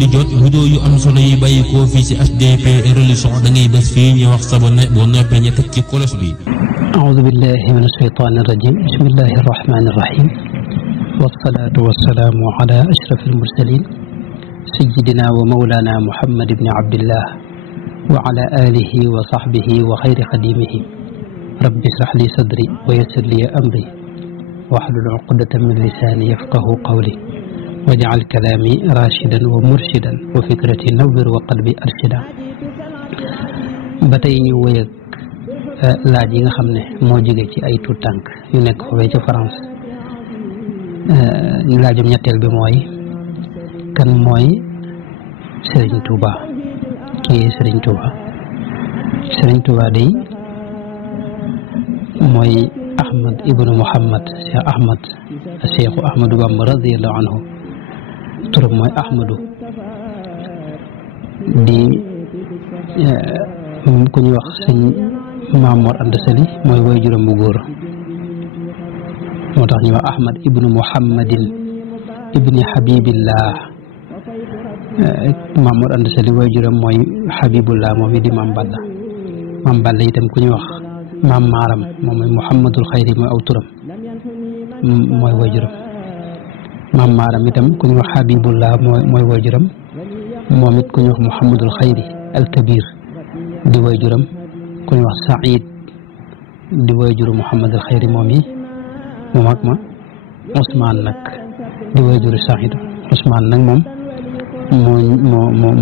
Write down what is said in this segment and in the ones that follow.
di jot vidéo yu am solo yi bàyyi ko fii ci HDP religion da ngay bés fii ñu wax sabone boo noppee ñu teg ci kolos bi. أعوذ بالله من الشيطان الرجيم بسم الله الرحمن الرحيم والصلاة والسلام على أشرف المرسلين سيدنا ومولانا محمد بن عبد الله وعلى آله وصحبه وخير خديمه رب اشرح لي صدري ويسر لي أمري واحلل عقدة من لساني يفقه قولي واجعل كلامي راشدا ومرشدا وفكرتي نور وقلبي أرشدا batay ñu wëy ak laaj yi nga xamne mo jige ci ay tout tank yu nek fofé ci France ñu laajum ñettel bi moy kan moy Serigne Touba ki Serigne Touba Serigne Touba day moy Ahmad ibnu Muhammad Cheikh Ahmad Cheikh Ahmadou Bamba radiyallahu anhu turam moy Ahmadou di ku ñu wax sëñ Mamour Anta Sali mooy way juróom bu góor moo tax ñu wax Ahmad ibnu Muhammadin ibni Habibillah Mamour Anta Sali way juróom mooy Habibullah moom it di Maam Balla itam ku ñu wax Maam Maaram moom mooy Muhammadul Xayri mooy aw turam mooy way juróom Maam Maaram itam ku ñu wax Habibullah mooy way juróom moom it ku ñu wax Muhammadul Xayri al Kabir di way juram ku ñu wax Saïd di way juru Muhammad al Xayri moom yi moom ak ma Ousmane nag di way juru Saïd Ousmane nag moom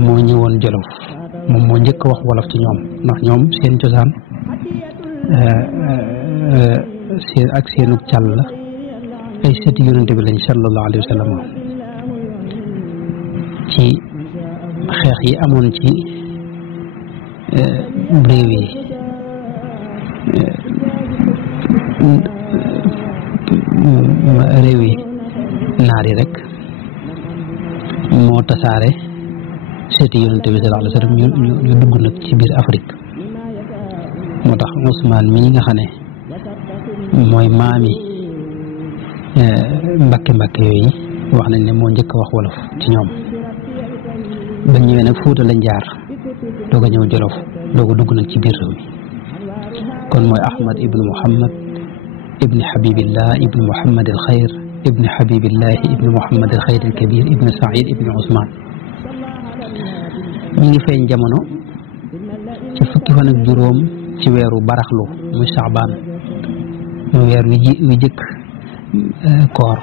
moo ñëwoon Jolof moom moo njëkk wax wolof ci ñoom ndax ñoom seen cosaan seen ak seenu càll la ay sëti yonente bi lañ sallallahu alayhi wa sallam ci xeex yi amoon ci réew yi naar yi rek moo tasaare seeti yonente bi sallallahu alayhi wa sallam ñu dugg nag ci biir Afrique moo tax Ousmane mii nga xam ne mooy maami mbakke yooyu wax nañ ne moo njëkk a wax wolof ci ñoom bañ ñëwee nag Fuuta lañ jaar doog a ñëw Jolof doog a dugg nag ci biir réew mi kon mooy Ahmad ibnu Muhammad ibni Habibillah ibnu Muhammad al Xayr ibni Habibillah ibnu Muhammad al Xayr al Kabir ibnu Saïd ibnu Ousmane mi ngi feeñ jamono ci fukki fan ak juróom ci weeru baraxlu muy Saabaan mu weer wi jëkk koor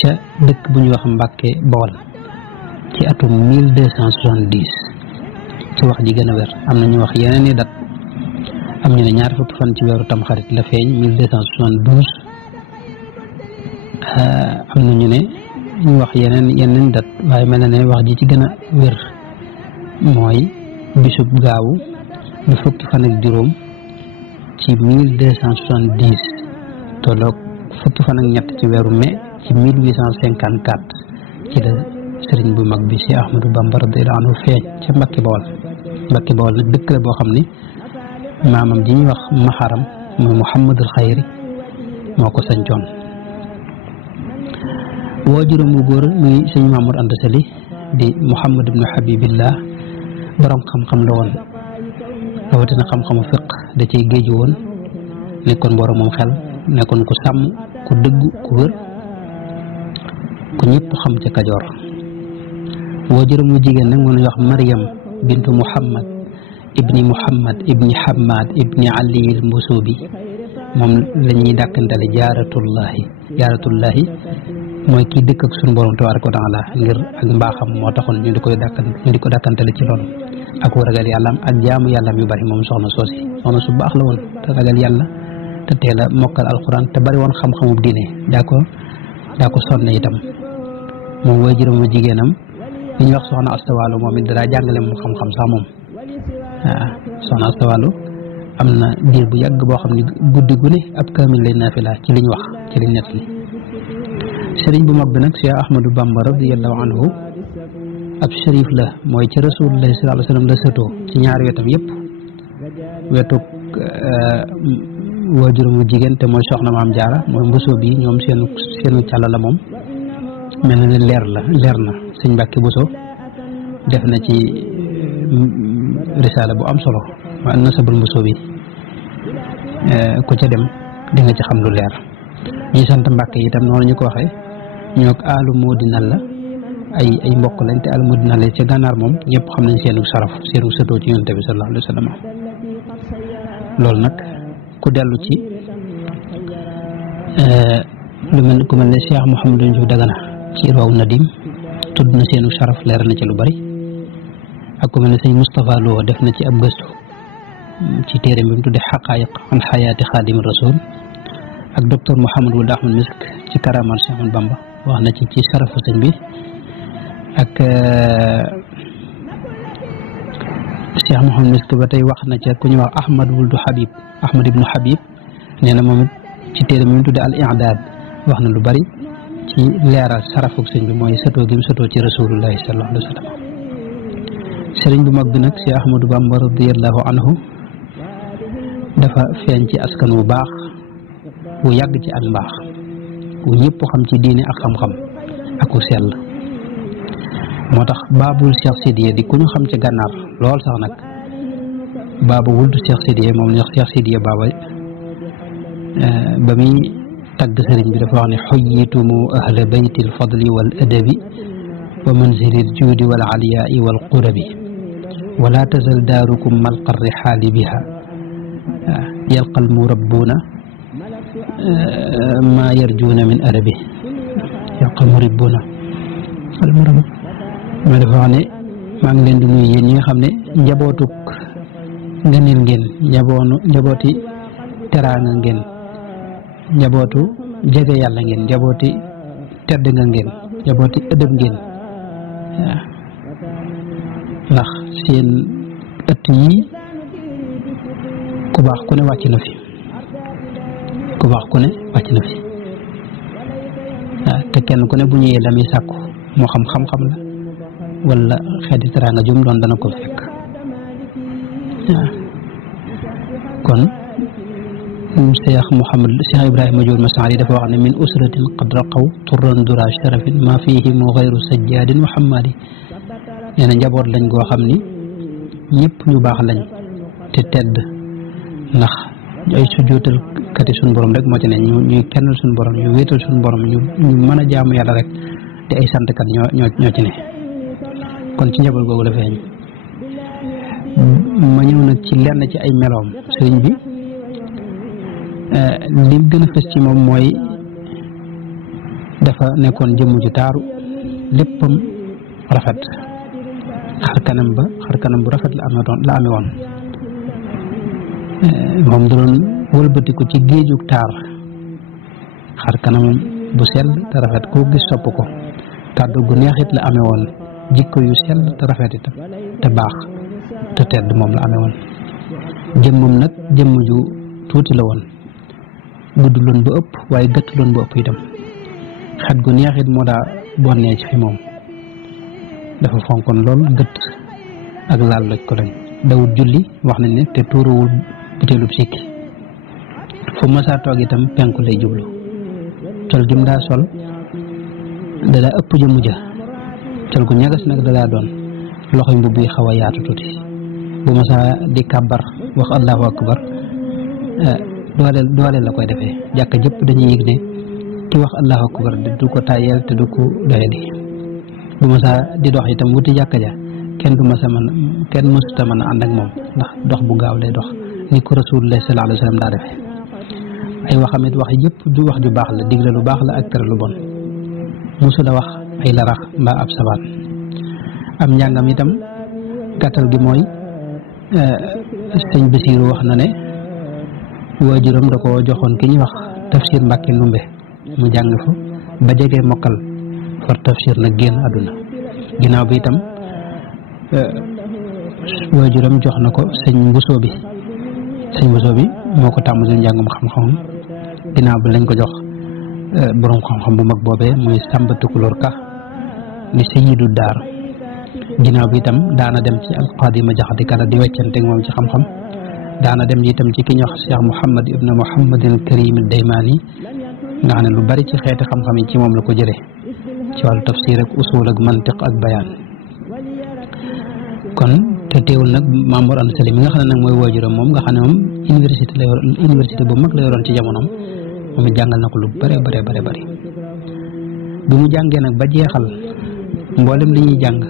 ca dëkk bu ñuy wax Mbàkke Bawol ci atum 1270 ci wax ji gën a wér am na ñu wax yeneen i dat am ñu ne ñaar fukki fan ci weeru tamxarit la feeñ 1272 am na ñu ne ñu wax yeneen dat waaye mel na ne wax ji ci gën a wér mooy bisub gaawu lu fukki fan ak juróom ci 1270 tolloog fukki fan ak ñett ci weeru mai ci 1854 ci la sëriñ bu mag bi si Ahmadou Bamba radiyallahu anhu feeñ ca Mbàkke Bawol nag dëkk la boo xam ni maamam ji ñuy wax Maharam muy Muhammadul Xayri moo ko sañcoon woo juróom bu góor muy sëñ Mamour Anta Sali di Muhammad ibnu Habibillah borom xam-xam la woon rawatina xam-xamu fiq da cay géeju woon nekkoon boromam xel nekkoon ku sàmm ku dëggu ku wër ku ñëpp xam ca Kajoor woo juróom bu jigéen nag mënuñ wax Maryam bintu Muhammad ibni Hammad ibni Aliyil Mbusubi moom la ñuy dàkkantale jaaratullahi mooy kii dëkk ak suñu borom tabaaraka wa taala ngir ak mbaaxam moo taxoon ñu di ko dàkkantale ci loolu ak ragal yàllaam ak jaamu yàllaam yu bari moom soxna soosi soxna su baax la woon te ragal yàlla te teel a mokkal alquran te bari woon xam-xamub diine daa ko sonne itam moom woo juróom bu jigéenam li ñuy wax soxna Astawaalo moom it dara jàngale mu xam-xam sax moom waaw soxna Astawaalo am na diir bu yàgg boo xam ne guddi gu ne ab kaamil lay naafila ci liñ wax ci liñ nett li sëriñ bu mag bi nag Cheikh Ahmadou Bamba radiyallahu anhu ab sharif la mooy ci Rasulullah sallallahu alayhi wa sallam la sëtoo ci ñaari wetam yëpp wetuk waajuram wu jigéen te mooy soxna Maam Jaara mooy mbusoo bi ñoom seenu càll la moom mel na ne leer na sëñ Mbàkke Buso def na ci risaala bu am solo wa nasabul Mbusoobi ku ca dem di nga ci xam lu leer. ñi sant Mbàkke itam noonu ñu ko waxee ñoo ko aalu Moodinal la ay mbokk lañ te aalu Moodinal la ci gànnaar moom ñëpp xam nañ seenu saraf seenu sëtoo ci Yonent bi sallallahu alayhi wa sallam. loolu nag ku dellu ci lu mel ku mel ne Cheikh Mouhamadou Diouf Dagana ci Irwaaw Nadim tudd na seenu saraf leer na ci lu bari ak ku mel ne sëñ Moustapha Lo def na ci ab gëstu ci téere bi mu tuddee xaqaayiq an xayaati xaadimi rasul ak docteur Mouhamadou Wuld Ahmad Misk ci karamal Cheikh Ahmad Bamba wax na ci sarafu sëñ bi ak Cheikh Mouhamadou Misk ba tey wax na ca ku ñuy wax Ahmad Wuld Habib Ahmad ibnu Habib nee na moom it ci téere bi mu tuddee al i'daad wax na lu bari ci leeral sarafuk sëñ bi mooy sëtoo gi mu sëtoo ci rasulullahi sallallahu alayhi wa sallam. sëriñ bu mag bi nag Cheikh Ahmadou Bamba radiyallahu anhu dafa feeñ ci askan wu baax wu yàgg ci ak mbaax wu ñëpp xam ci diine ak xam-xam ak wu sell moo tax baabul Cheikh Sidiye di ku ñu xam ci gànnaar lool sax nag baaba wuldu Cheikh Sidiye moom ñax Cheikh Sidiye baaba ba muy tagg sëriñ bi dafa wax ne xuyyitumu ahla bayti alfadli wal adabi wa manzili aljuudi wal aliyaai wal qurabi wala tazal daarukum malqa rixaali biha yalqa almurabbuuna ma yarjuuna min arabi yalqa almurabbuuna ma dafa wax ne maa ngi leen di nuyu yéen ñi nga xam ne njabootuk ngëneel ngeen njabooti teraanga ngeen njabootu jege yàlla ngeen njabooti tedd nga ngeen njabooti ëdëb ngeen waaw ndax seen ëtt yi ku baax ku ne wàcc na fi ku baax ku ne wàcc na fi waaw te kenn ku ne bu ñëwee la muy sàkku moo xam xam-xam la wala xeeti teraanga jum doon dana ko fekk waaw kon Cheikh Ibrahima Diouf Massaali dafa wax ne min usratin qad raqaw turran dura sharafin ma fihi mu xayru sajjaadin wa xammaadi nee na njaboot lañ goo xam ni ñëpp ñu baax lañ te tedd ndax ay sujjootal kati suñ borom rek moo ci ne ñuy kennal suñ borom ñu wéetal suñ borom ñu mën a jaamu yàlla rek te ay santkat ñoo ci ne kon ci njaboot googu la feeñ ma ñëw nag ci lenn ci ay meloom sëriñ bi lim gën a fës ci moom mooy dafa nekkoon jëmm ju taaru léppam rafet xar kanam bu rafet la amee woon moom da doon wëlbatiku ci géejug taar xar kanamam bu sell te rafet koo gis sopp ko kàddu gu neexit la amee woon jikko yu sell te rafet itam te baax te tedd moom la amee woon jëmmam nag jëmm ju tuuti la woon gudd loon ba ëpp waaye gëtt loon ba ëpp itam xet gu neexit moo daa bonnee ci fi moom dafa fonkoon lool gëtt ak laal loj ko lañ dawut julli wax nañ ne te tuuruwul butéelub sikki fu masaa toog itam penku lay jublu col jum daa sol da daa ëpp jëmu ja col gu ñagas nag da daa doon loxoy mbubb yi xaw a yaatu tuuti bu masaa di kàbbar wax allahu akbar doole la koy defee jàkka jëpp dañuy yëg ne ki wax allahu akbar du ko tàyyeel te du ko doyadi bu masaa di dox itam wuti jàkka ja kenn mësuta mën a ànd ak moom ndax dox bu gaaw lay dox ni ko rasulullah sallallahu alayhi wa sallam daa defee ay waxamit wax yëpp du wax ju baax la digle lu baax la ak tere lu bon mosu la wax ay larax mbaa ab sabaan am njàngam itam gàttal gi mooy sëñ Basiiru wax na ne waajuram da ko joxoon ki ñuy wax tafsir Mbàkke Ndumbe mu jàng fa ba jege mokkal far tafsir nag génn àdduna ginnaaw bi itam waajuram jox na ko sëñ Mbusoo bi moo ko tàmm seen njàngum xam-xamam ginnaaw bi lañ ko jox borom xam-xam bu mag boobee muy Sàmba Tukulóor Ka ni sayyidu daar ginnaaw bi itam daana dem ci alqaadi ma jaxati kala di weccante moom ci xam-xam daana dem itam ci ki ñuy wax Cheikh Mouhamad ibn Mouhamadin Karim Daymaani nga xam ne lu bari ci xeeti xam-xam yi ci moom la ko jëlee ci wàllu tafsir ak usul ak mantiq ak bayaan kon te teewul nag Maam Mor Anta Sali mi nga xam ne nag mooy waajuram moom nga xam ne moom université bu mag la yoroon ci jamonoom moom it jàngal na ko lu bare bari bi mu jàngee nag ba jeexal mboolem li ñuy jàng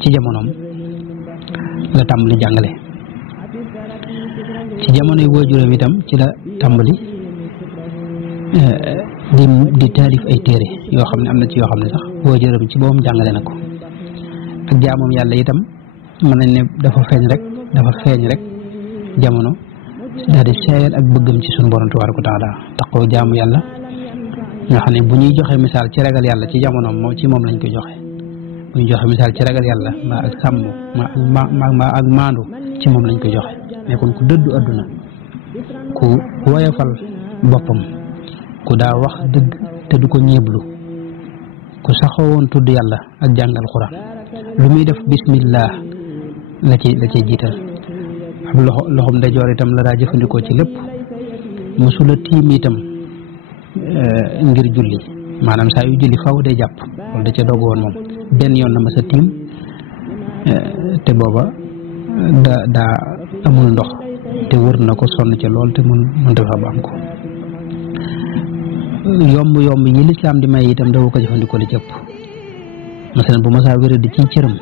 ci jamonoom la tàmbali jàngale ci jamonoy waajuram itam ci la tàmbali di taalif ay téere yoo xam ne am na ci yoo xam ne sax waajuram ci boppam jàngale na ko ak jaamam yàlla itam mën nañ ne dafa feeñ rek jamono daal di seeyal ak bëggam ci suñu borom tabaaraka wa taala taxoo jaamu yàlla nga xam ne bu ñuy joxe misaal ci ragal yàlla ci jamonoom moom ci moom lañ koy joxe bu ñuy joxe misaal ci ragal yàlla mbaa ak sàmm mbaa ak maandu ci moom lañ koy joxe mais kon ku dëddu adduna ku woyofal boppam ku daa wax dëgg te du ko ñeeblu ku saxoo woon tudd yàlla ak jàng alxuraan lu muy def bismillah la ci jiital ab loxom ndeyjoor itam la daa jëfandikoo ci lépp mosula tiim itam ngir julli maanaam saa yu julli faw day jàpp loolu da ca doog woon moom benn yoon na ma sa tiim te booba daa amul ndox te wër na ko sonn ca lool te mën dafa ba am ko yomb yi lislaam di may itam dafa ko jëfandikoo li cëpp masalan bu ma saa wéradi ci cëram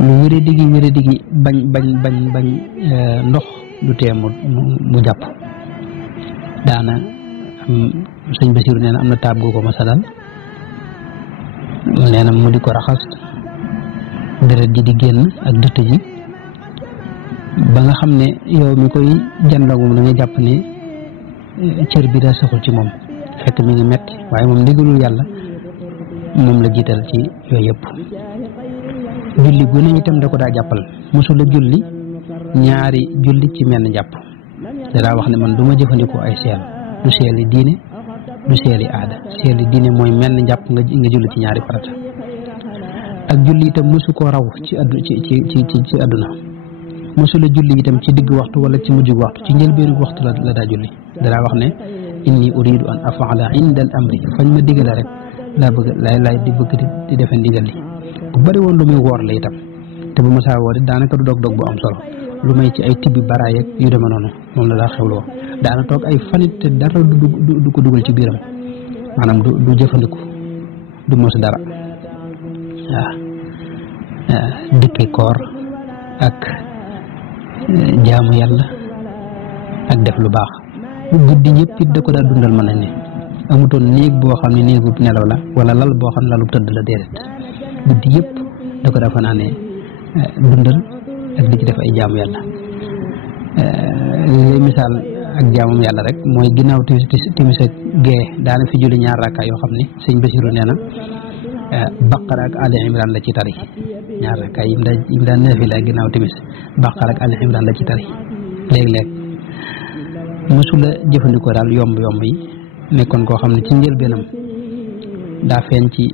lu wéradi gi bañ ndox du tee mu jàpp daana am sëñ Basiru nee na am na taab gu ko ma sadal nee na mu di ko raxas deret ji di génn ak dëtt ji ba nga xam ne yow mi koy jàndagum da nga jàpp ne cër bi daa saxul ci moom fekk mi ngi metti waaye moom ndigalul yàlla moom la jiital ci yooyu yëpp julli gu ne itam da ko daa jàppal mosula julli ñaari julli ci menn jàpp danaa wax ne man du ma jëfandikoo ay seel du seeli diine du seeli aada seeli diine mooy menn jàpp nga julli ci ñaari farata ak julli itam mosu koo raw ci àdduna mosula julli itam ci digg waxtu wala ci mujj waxtu ci njëlbeenu waxtu la daa julli danaa wax ne inni uridu an afala inda al amri fañ ma digale rek lay di bëgg di defe ndigal li bu bari woon lu muy woor la itam te bu ma saa woor daanaka du dog bu am solo lu may ci ay tibbi baraay ak yu deme noonu moom la daa xewloo daana toog ay fanit te dara du ko dugal ci biiram maanaam du jëfandiku du mos dara waaw dëkke koor ak jaamu yàlla ak def lu baax guddi yëpp it da ko daa dundal mën nañ ne amutoon néeg boo xam ne néegub nelaw la wala lal boo xam ne lalub tëdd la déedéet guddi yëpp da ko daa fanaanee dundal ak di ci def ay jaamu yàlla li misaal ak jaamum yàlla rek mooy ginnaaw timis ak gee daana fi julli ñaar rakka yoo xam ne sëñ Basiru nee na Baqara ak Ali Imran la ci tari ñaar rakka yi mu daan naafila ginnaaw timis Baqara ak Ali Imran la ci tari léeg-léeg mosula jëfandikoo daal yomb yi nekkoon koo xam ne ci njëlbeenam daa feeñ ci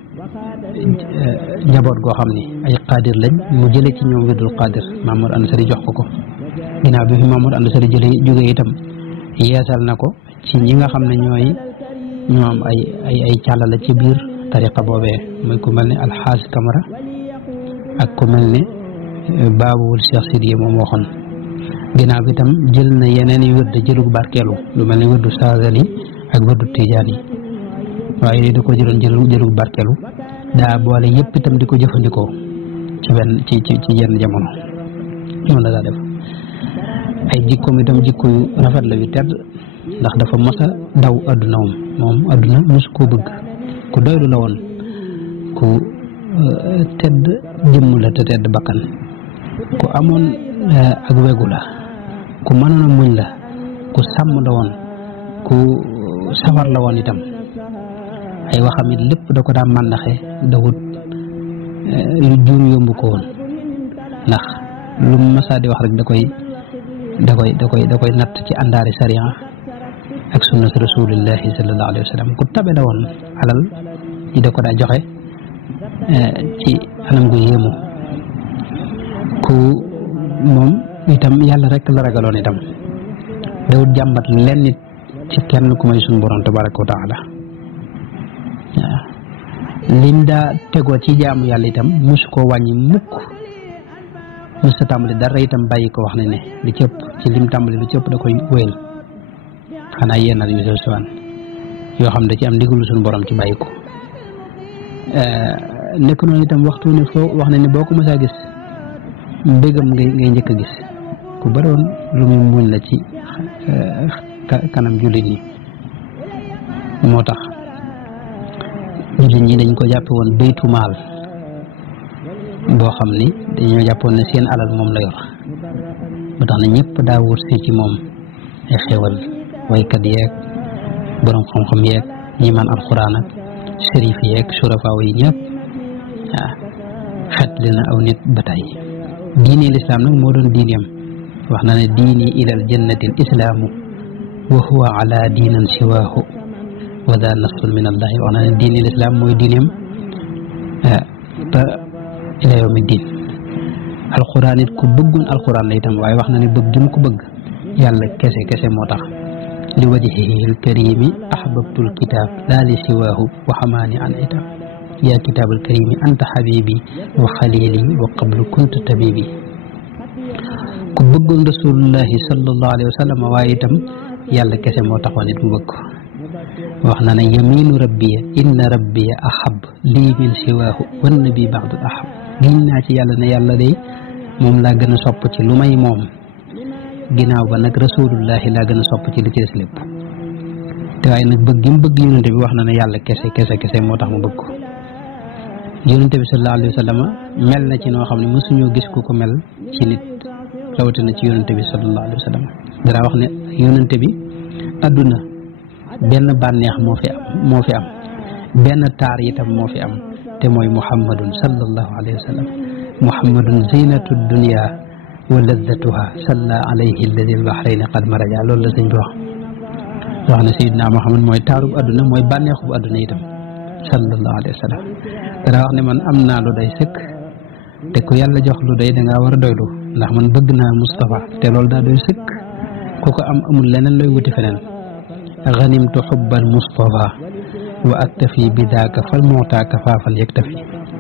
njaboot goo xam ne ay qaadir lañ mu jële ci ñoom wirdul qaadir Maam Mor Anta Sali jox ko ginnaaw bi fi Maam Mor Anta Sali jógee itam yeesal na ko ci ñi nga xam ne ñoo am ay càllala ci biir tariqa boobee muy ku mel ne alxaas Kamara ak ku mel ne baabul Cheikh Sidiye moom waxoon ginnaaw bi itam jël na yeneen yu wërd jëlug barkeelu lu mel ne wërdu Saazali ak wërdu Tijaan yi waaye da ko jëloon jëlug barkeelu daa boole yëpp itam di ko jëfandikoo ci yenn jamono noonu la daa def ay jikkoom itam jikko yu rafet la yu tedd ndax dafa mos a daw adduna moom adduna mosu koo bëgg ku doylu la woon ku tedd jëmm la te tedd bakkan ku amoon ak wegu la ku mënoon a muñ la ku sàmm la woon ku sawar la woon itam ay waxam it lépp da ko daa màndaxe dawut yu juum yomb ko woon ndax lu masaa di wax rek da koy natt ci àndaari sariya ak sunnat rasulillahi sallallahu alayhi wa sallam ku tabe la woon alal yi da ko daa joxe ci anam gu yéemu ku moom itam yàlla rek la ragaloon itam dawut jàmbat lenn nit ci kenn ku may suñu borom tabaraka wa taala waaw lim daa tegoo ci jaamu yàlla itam mosu koo wàññi mukk mos a tàmbali dara itam bàyyi ko wax ne ne li ci ëpp ci lim tàmbali lu ci ëpp da koy wéyal xanaa yenn yu sew siwaan yoo xam ne da ci am ndigalu suñu borom ci bàyyi ko nekk noonu itam waxtu ne foo wax ne ne boo ko mos a gis mbégam ngay njëkk a gis ku baroon lu muy muñ la ci kanam jullit ñi moo tax jullit ñi dañ ko jàppe woon baytu maal boo xam ni dañoo jàppoon ne seen alal moom la yor ba tax na ñëpp daa wut si ci moom ay xewal waykat yeeg borom xam-xam yeeg ñi man alxuraan ak sërif yeeg surafaaw yi ñëpp waaw xet li na aw nit ba tey diine lislaam nag moo doon diineem wax na ne diini ilal jannati l islaamu wa huwa ala diinan siwaahu wa daa nasrun min allahi wax na ne diine lislaam mooy diineem ba ila yawmi diin alxuraan it ku bëggoon alxuraan la itam waaye wax na ne bëgg gi mu ko bëgg yàlla kese kese moo tax li wajhihi alkarimi ahbabtu alkitab laa li siwaahu wa xamaani an itam yaa kitaab alkarimi anta xabibi wa xalili wa qablu kuntu tabibi ku bëggoon rasulullahi sallallahu alayhi wa sallam waaye itam yàlla kese moo taxoon it mu bëgg ko wax na ne yaminu rabbiya inna rabbiya ahab lii min siwaahu wan nabi baadul ahab giñ naa ci yàlla ne yàlla day moom laa gën a sopp ci lu may moom ginnaaw ba nag rasulullahi laa gën a sopp ci li ci des lépp te waaye nag bëgg gi mu bëgg yonente bi wax na ne yàlla kese kese kese moo tax mu bëgg ko yonente bi sallallahu alayhi wa sallam mel na ci noo xam ne mësuñoo gis ku ko mel ci nit rawatina ci yonente bi sallallahu alayhi wa sallam dara wax ne yonente bi adduna benn bànneex moo fi am benn taar itam moo fi am te mooy muhammadun sallallahu alayhi wa sallam muhammadun zinatu dunya wa lazzatuha salla alayhi alladi albahrayni qad maraja loolu la sëñ bi wax ne sayidna muhammad mooy taarub adduna mooy bànneexu bu adduna itam sallallahu alayhi wa sallam dara wax ne man am naa lu day sëkk te ku yàlla jox lu day dangaa war a doylu ndax man bëgg naa Mustafa te loolu daa doy sëkk ku ko am amul leneen looy wuti feneen ganimtu xubbal Mustafa wa aktafi bi daaka fal moota kafaafal yaktafi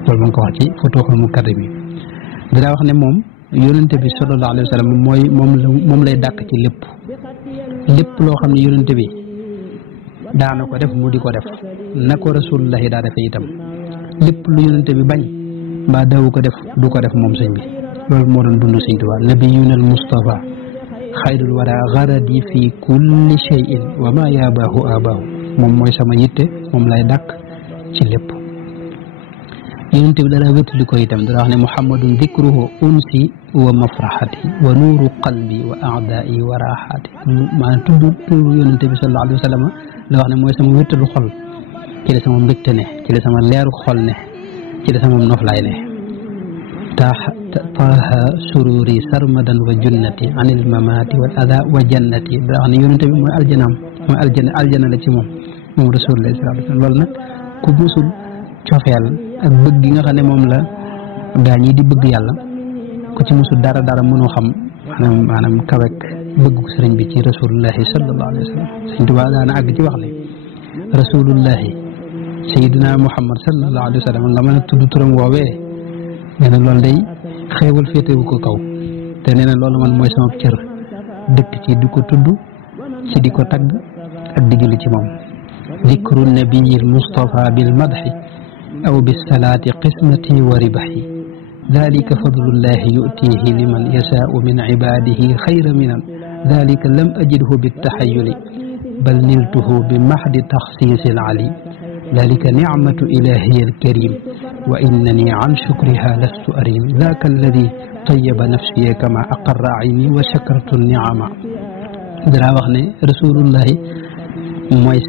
loolu ma ngi ko wax ci Futuhul Mukarram yi dara wax ne moom yonente bi sallallahu alayhi wa sallam moom lay dàq ci lépp loo xam ne yonente bi daana ko def mu di ko def na ko rasulullahi daa defe itam lépp lu yonente bi bañ mbaa dawu ko def du ko def moom sëñ bi loolu moo doon dund sëñ Tuubaa nabiyuna al Mustafa xayrul wara garadi fi kulli shay'in wa ma yabaahu abaahu moom mooy sama yitte moom lay dàq ci lépp yonente bi dara wéttali ko itam dara wax ne muhammadun dikruhu unsi wa mafraxati wa nuuru qalbi wa aadaai wa raaxaati maanaam tudd yonente bi sallallahu alayhi wa sallam la wax ne mooy sama wéttalu xol ci la sama mbégte ne ci la sama leeru xol ne ci la sama noflaay ne taaha sururi sarmadan wa junnati anil mamaati wal ada wa jannati daa wax ne yonente bi mooy aljanaam mooy aljana la ci moom rasulullah sallallahu alayhi wa sallam loolu nag ku musul cofeel ak bëgg gi nga xam ne moom la gaa ñi di bëgg yàlla ku ci musul dara mënoo xam maanaam kawek bëgg ko sëriñ bi ci rasulullahi sallallahu alayhi wa sallam sëriñ Tuubaa daana àgg ci wax ne rasulullahi sayyidina muhammad sallallahu alayhi wa sallam nga mën a tudd turam woowee nee na loolu day xeewal féetewu ko kaw te nee na loolu man mooy sama cër dëkk ci di ko tudd ci di ko tagg ak di julli ci moom dikru nabiyil mustafa bil madhi aw bis salaati qismati wa ribahi dalika fadlullahi yutihi liman yashaau min ibadihi xayra minan dalika lam ajidhu bittaxayuli bal niltuhu bi mahdi taxsiisi ali dalika nicmatu ilahiya alkarim wa innani an shukriha lastu arim daka alladi tayaba nafsiya kama aqarra ayni wa shakartu nicama dara wax ne rasulullahi mooy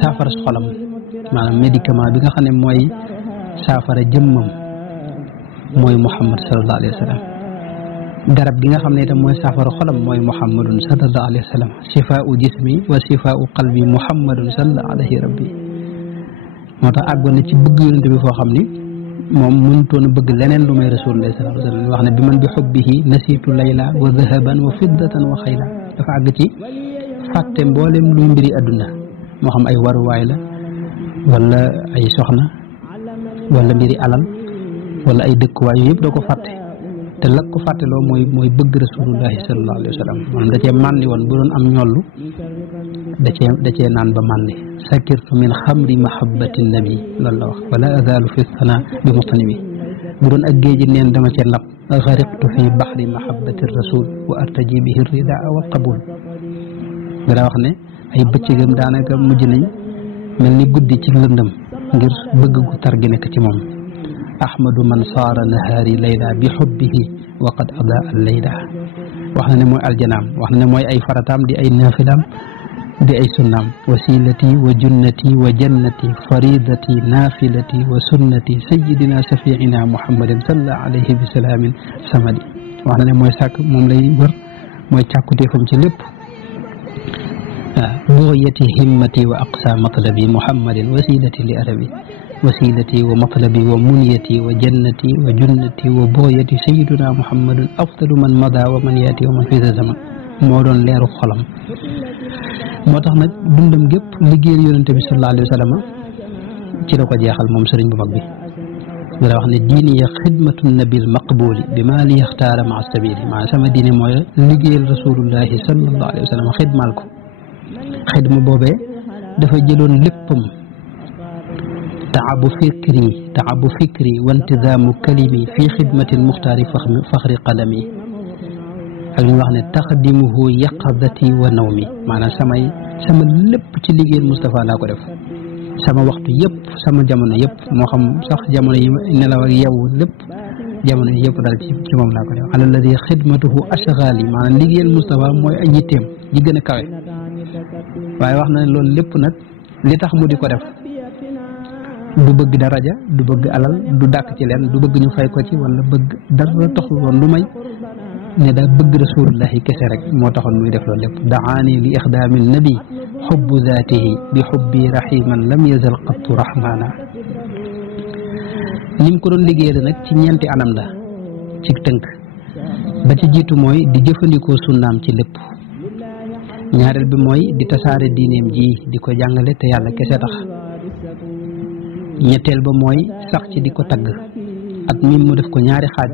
saafara xolam maanaam médicament bi nga xam ne mooy saafara jëmmam mooy muhammad sallallahu alayhi wa sallam garab gi nga xam ne itam mooy saafara xolam mooy muhammadun sallallahu alayhi wa sallam shifaau jismi wa shifaau qalbi muhammadun sallallahu alayhi rabbi moo tax àggoon na ci bëgg yonente bi foo xam ni moom mënutoon a bëgg leneen lu may rasulullah sallallahu alayhi wa sallam wax ne bi man bi xubbihi nasitu layla wa dahaban wa fiddatan wa xayla dafa àgg ci fàtte mboolem luy mbiri àdduna moo xam ay waruwaay la wala ay soxna wala mbiri alal wala ay dëkkuwaay yooyu yëpp doo ko fàtte te la ko fàtteloo mooy bëgg rasulullahi sallallahu alayhi wa sallam moom da cee màndi woon bu doon am ñollu da cee naan ba màndi sakirtu min xamri mahabbati nabi loolu la wax wala azalu fi sana bi mustanibi bu doon ak géeji neen dama cee lab xariqtu fi baxri mahabbati rasul wa artaji bihi ridaa wa qabul nga daa wax ne ay bëccëgam daanaka mujj nañ mel ni guddi ci lëndëm ngir bëgg gu tar gi nekk ci moom ahmadu man saara nahaari layla bi xubbihi wa qad adaa al layla wax na ne mooy aljanaam wax na ne mooy ay farataam di ay naafilaam di ay sunnaam wasilati wa junnati wa jannati faridati naafilati wa sunnati sayidina safiina muhammadin salla alayhi bi salaamin samadi wax na ne mooy sàkk moom lay wër mooy càkkuteefam ci lépp bugyati himmati wa aqsa matlabi muhammadin wasilati li arabi wasilati wa matlabi wa munyati wa jannati wa junnati wa bugyati sayiduna muhammadun afdalu man mada wa man yaati wa man fi zaman moo doon leeru xolam moo tax nag dundam gépp liggéeyal yonente bi sallallahu alayhi wa sallam ci la ko jeexal moom sëriñ bu mag bi dara wax ne diini ya xidmatu nabil maqbuli bi maa li yaxtaara maa sabili maanaam sama diine mooy liggéeyal rasulullahi sallallahu alayhi wa sallam xidmaal ko xidma boobee dafa jëloon léppam taabu fikri wa intidaamu kalimi fi xidmati almuxtaari faxri qalami ak ñu wax ne taxdimuhu yaqadati wa nawmi maanaam sama lépp ci liggéeyal Moustapha laa ko def sama waxtu yëpp sama jamono yëpp moo xam sax jamono yi nelaw ak yeewu lépp jamono yi yëpp daal ci moom laa ko def ala alladi xidmatuhu ashgaali maanaam liggéeyal Moustapha mooy ay yitteem ji gën a kawe waaye wax na ne loolu lépp nag li tax mu di ko def du bëgg daraja du bëgg alal du dàkk ci leen du bëgg ñu fay ko ci wala bëgg dara taxul woon lu may ne daa bëgg rasulullahi kese rek moo taxoon muy def loolu lépp daani li ixdaami nabi xubbu zaatihi bi xubbi rahiman lam yazal qattu rahmana ni mu ko doon liggéeyal nag ci ñeenti anam la ci tënk ba ci jiitu mooy di jëfandikoo sunnaam ci lépp ñaareel bi mooy di tasaare diineem ji di ko jàngale te yàlla kese tax ñetteel ba mooy sax ci di ko tagg at mi mu def ko ñaari xaaj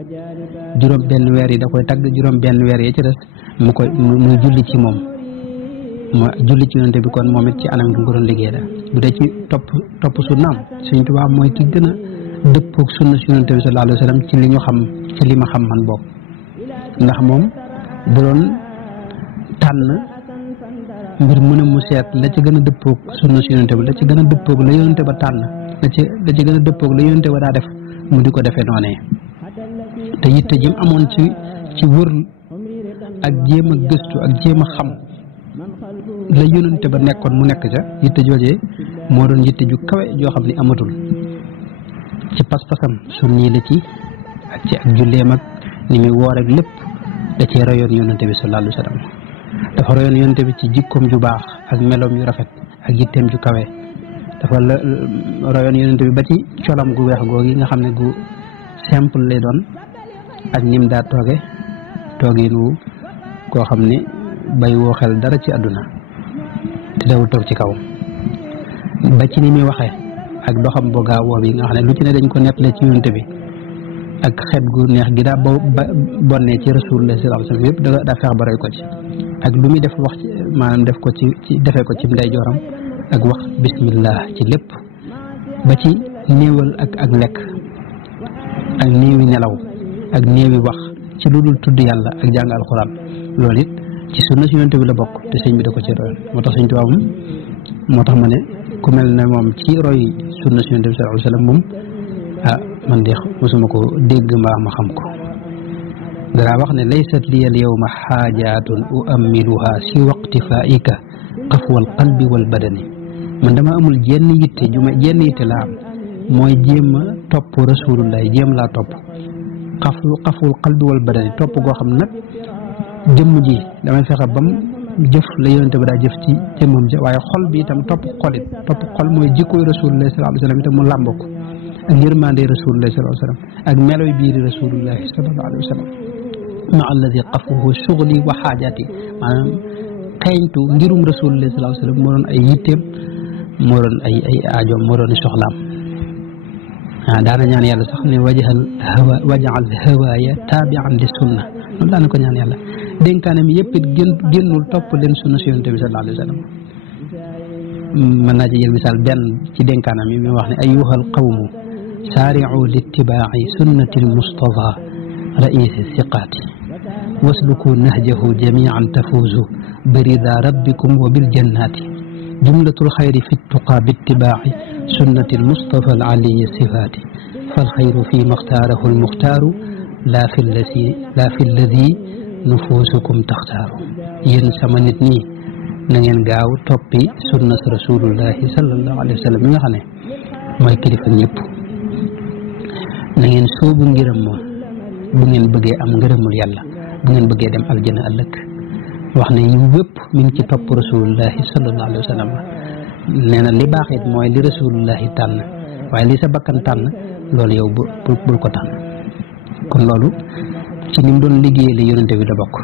juróom benn weer yi da koy tagg juróom benn weer yi ci des muy julli ci moom ma julli ci yonente bi kon moom it ci anam gi nga ko doon liggéey la bu dee ci topp sunnaam Sëriñ Tuubaa mooy ki gën a dëppoog sunna si yonente bi sallallahu alayhi wa sallam ci li ñu xam ci li ma xam man boobu ndax moom bu doon tànn mbir mu ne mu seet la ci gën a dëppoog sunna si yonente bi la ci gën a dëppoog la yonente ba tànn la ci gën a dëppoog la yonente ba daa def mu di ko defee noonee te yitte jim amoon ci wër ak jéem a gëstu ak jéem a xam la yonente ba nekkoon mu nekk ca yitte joojee moo doon yitte ju kawe joo xam ne amatul ci pas-pasam sunni la ci ak julleem ak ni muy woor ak lépp da cee royoon yonente bi sallallahu alayhi wa sallam dafa royoon yonente bi ci jikkoom ju baax ak meloom yu rafet ak yitteem ju kawe dafa royoon yonente bi ba ci colam gu weex googi nga xam ne gu simple lay doon ak nim daa tooginu koo xam ne bay woo xel dara ci àdduna te dawul toog ci kaw ba ci ni muy waxee ak doxam boo gaawoo bi nga xam ne lu ci ne dañ ko nettale ci yonente bi ak xeet gu neex gi daa bonnee ci rasulullah sallallahu alayhi wasallam yëpp daa feex ba roy ko ci ak lu muy def wax ci maanaam def ko ci defee ko ci ndeyjooram ak wax bismillah ci lépp ba ci néewal ak lekk ak néewi nelaw ak néewi wax ci lu dul tudd yàlla ak jàng alxuraan loolu it ci sunna si yonente bi la bokk te sëñ bi da ko ci royoon moo tax sëñ Tuubaa moom moo tax ma ne ku mel ne moom ci roy sunna si yonente bi sallallahu alayhi wasallam moom man de mosuma ko dégg mbaa ma xam ko dara wax ne laysat li al yawma xaajaatun uammiluha si waqtifaika qafwal qalbi wal badani man dama amul jenn yitte laa am mooy jéem a topp rasulullah jéem laa topp qafwal qalbi wal badani topp goo xam nag jëmm ji damay fexe bam jëf la yonente ba daa jëf ci jëmmam ja waaye xol bi itam topp xol mooy jikkoy rasulullah sallallahu alayhi wasallam itam mu làmbo ko ak yërmande rasulullah sallallahu alayhi wasallam ak meloy biiri rasulullah sallallahu alayhi wasallam ma alladi qafuhu shughli wa xaajaati maanaam xeeñtu ngirum rasulullah sallallahu alayhi wasallam moo doon ay yitteem moo doon ay aajoom moo doon soxlaam daana ñaan yàlla sax ne wajal hawaaya taabian li sunna loolu daana ko ñaan yàlla dénkaane mi yëpp it génnul topp leen sunna si yonent bi sallallahu alayhi wa sallam mën naa ci jël misaal benn ci dénkaanam yi mi wax ne ayyuhal qawmu saari'u littibaa'i sunnati al-Mustafa raisi siqaati wasluku nahjahu jamian tafuuzu birida rabbikum wa biljannaati jumlatul xayri fi ttuqaa bittibaa'i sunnati al-Mustafa al-aliyi sifaati falxayru fi maxtaarahu al-muxtaaru laa fi lladi nufuusukum taxtaaru yéen sama nit ñi na ngeen gaaw toppi sunna rasulullahi sallallahu alayhi wa sallam mi nga xam ne mooy kilifa ñëpp na ngeen soobu ngërëm moom bu ngeen bëggee am ngërëmul yàlla bu ngeen bëggee dem aljana ëllëg wax ne yu wépp mi ngi ci topp rasulullahi sallallahu alayhi wa sallam nee na li baax it mooy li rasulullahi tànn waaye li sa bakkan tànn loolu yow bul ko tànn kon loolu ci ni mu doon liggéeyale yonente bi da bokk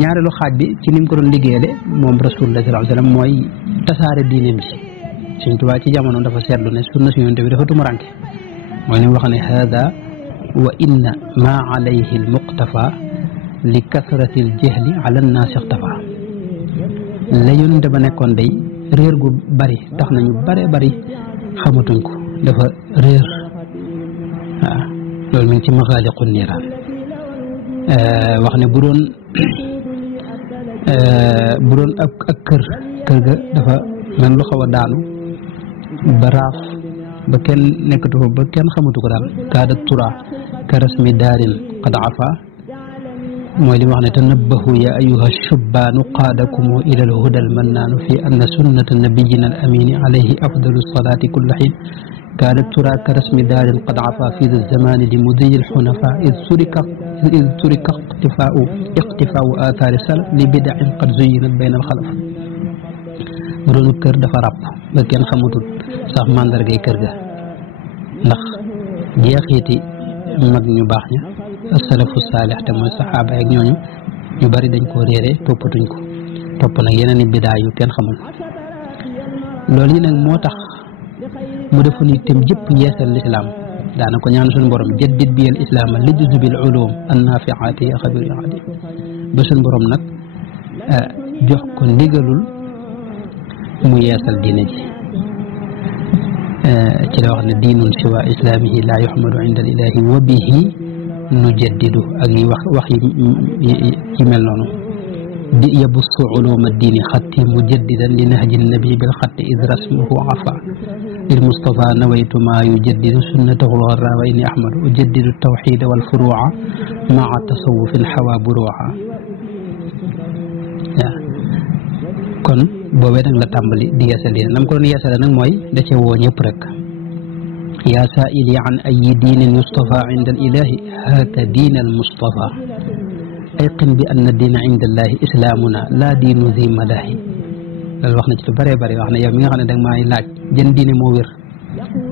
ñaareelu xaaj bi ci ni mu ko doon liggéeyale moom rasulullah sallallahu alayhi wa sallam mooy tasaare diineem ji Sëñ Tuubaa ci jamono dafa seetlu ne sunna si yonente bi dafa tumuranke mooy ni mu wax ne hada wa inna ma alayhi almuqtafa li kasrati aljahli ala annaasi ixtafa la yonente ba nekkoon day réer gu bari tax nañu bari xamatuñ ko dafa réer waaw loolu mi ngi ci maxaaliqu niiraan wax ne bu doon ak kër ga dafa mel lu xaw a daanu ba raaf ba kenn nekkatu fa ba kenn xamatu ko daal kaada tura ka rasmi daarin qad afa mooy li wax ne tanabbahu ya ayuha shubbaanu qaadakumu ila alhuda almannaanu fi anna sunnata nabiyina al amini alayhi afdalu salaati kulla xiin kaada tura ka rasmi daarin qad afa fi da zamani li mudiyi alxunafa id turika iqtifaau aathaari salaf li bidain qad zuyinat bayna alxalaf bu doonu kër dafa ràpp ba kenn xamatul sax màndargay kër ga ndax jeexiti mag ñu baax ña asalafu saalix te mooy saxaaba ak ñooñu ñu bari dañ koo réere toppatuñ ko topp nag yeneen i bidaa yu kenn xamul loolu yi nag moo tax mu defoon itam jëpp yeesal lislaam daana ko ñaan suñu borom jaddid bi al islaama lijuz bil ulum annaafiaati ya xabir ya adi ba suñu borom nag jox ko ndigalul mu yeesal diine ji ci la wax ne diinun siwa islaamihi laa yuhmadu inda alilahi wa bihi nujaddidu ak yi wax yi mel noonu di yabussu uluma diini xatti mujaddidan li nahji nabi bil xatti id rasmuhu afa lil mustafa nawaytu maa yujaddidu sunnatahu lgarra wa inni ahmadu ujaddidu tawxida wal furuuca maa tasawufin xawa buruuca kon boobee nag la tàmbali di yeesal diine nam ko doon yeesale nag mooy da cee woo ñëpp rek yaa saaili an ayi diinin yustafa inda alilahi haaka diin almustafa ayqin bi anna diina inda allahi islaamuna laa diinu zi madahi loolu wax na ci lu bëree bëri wax ne yow mi nga xam ne danga maay laaj jën diine moo wér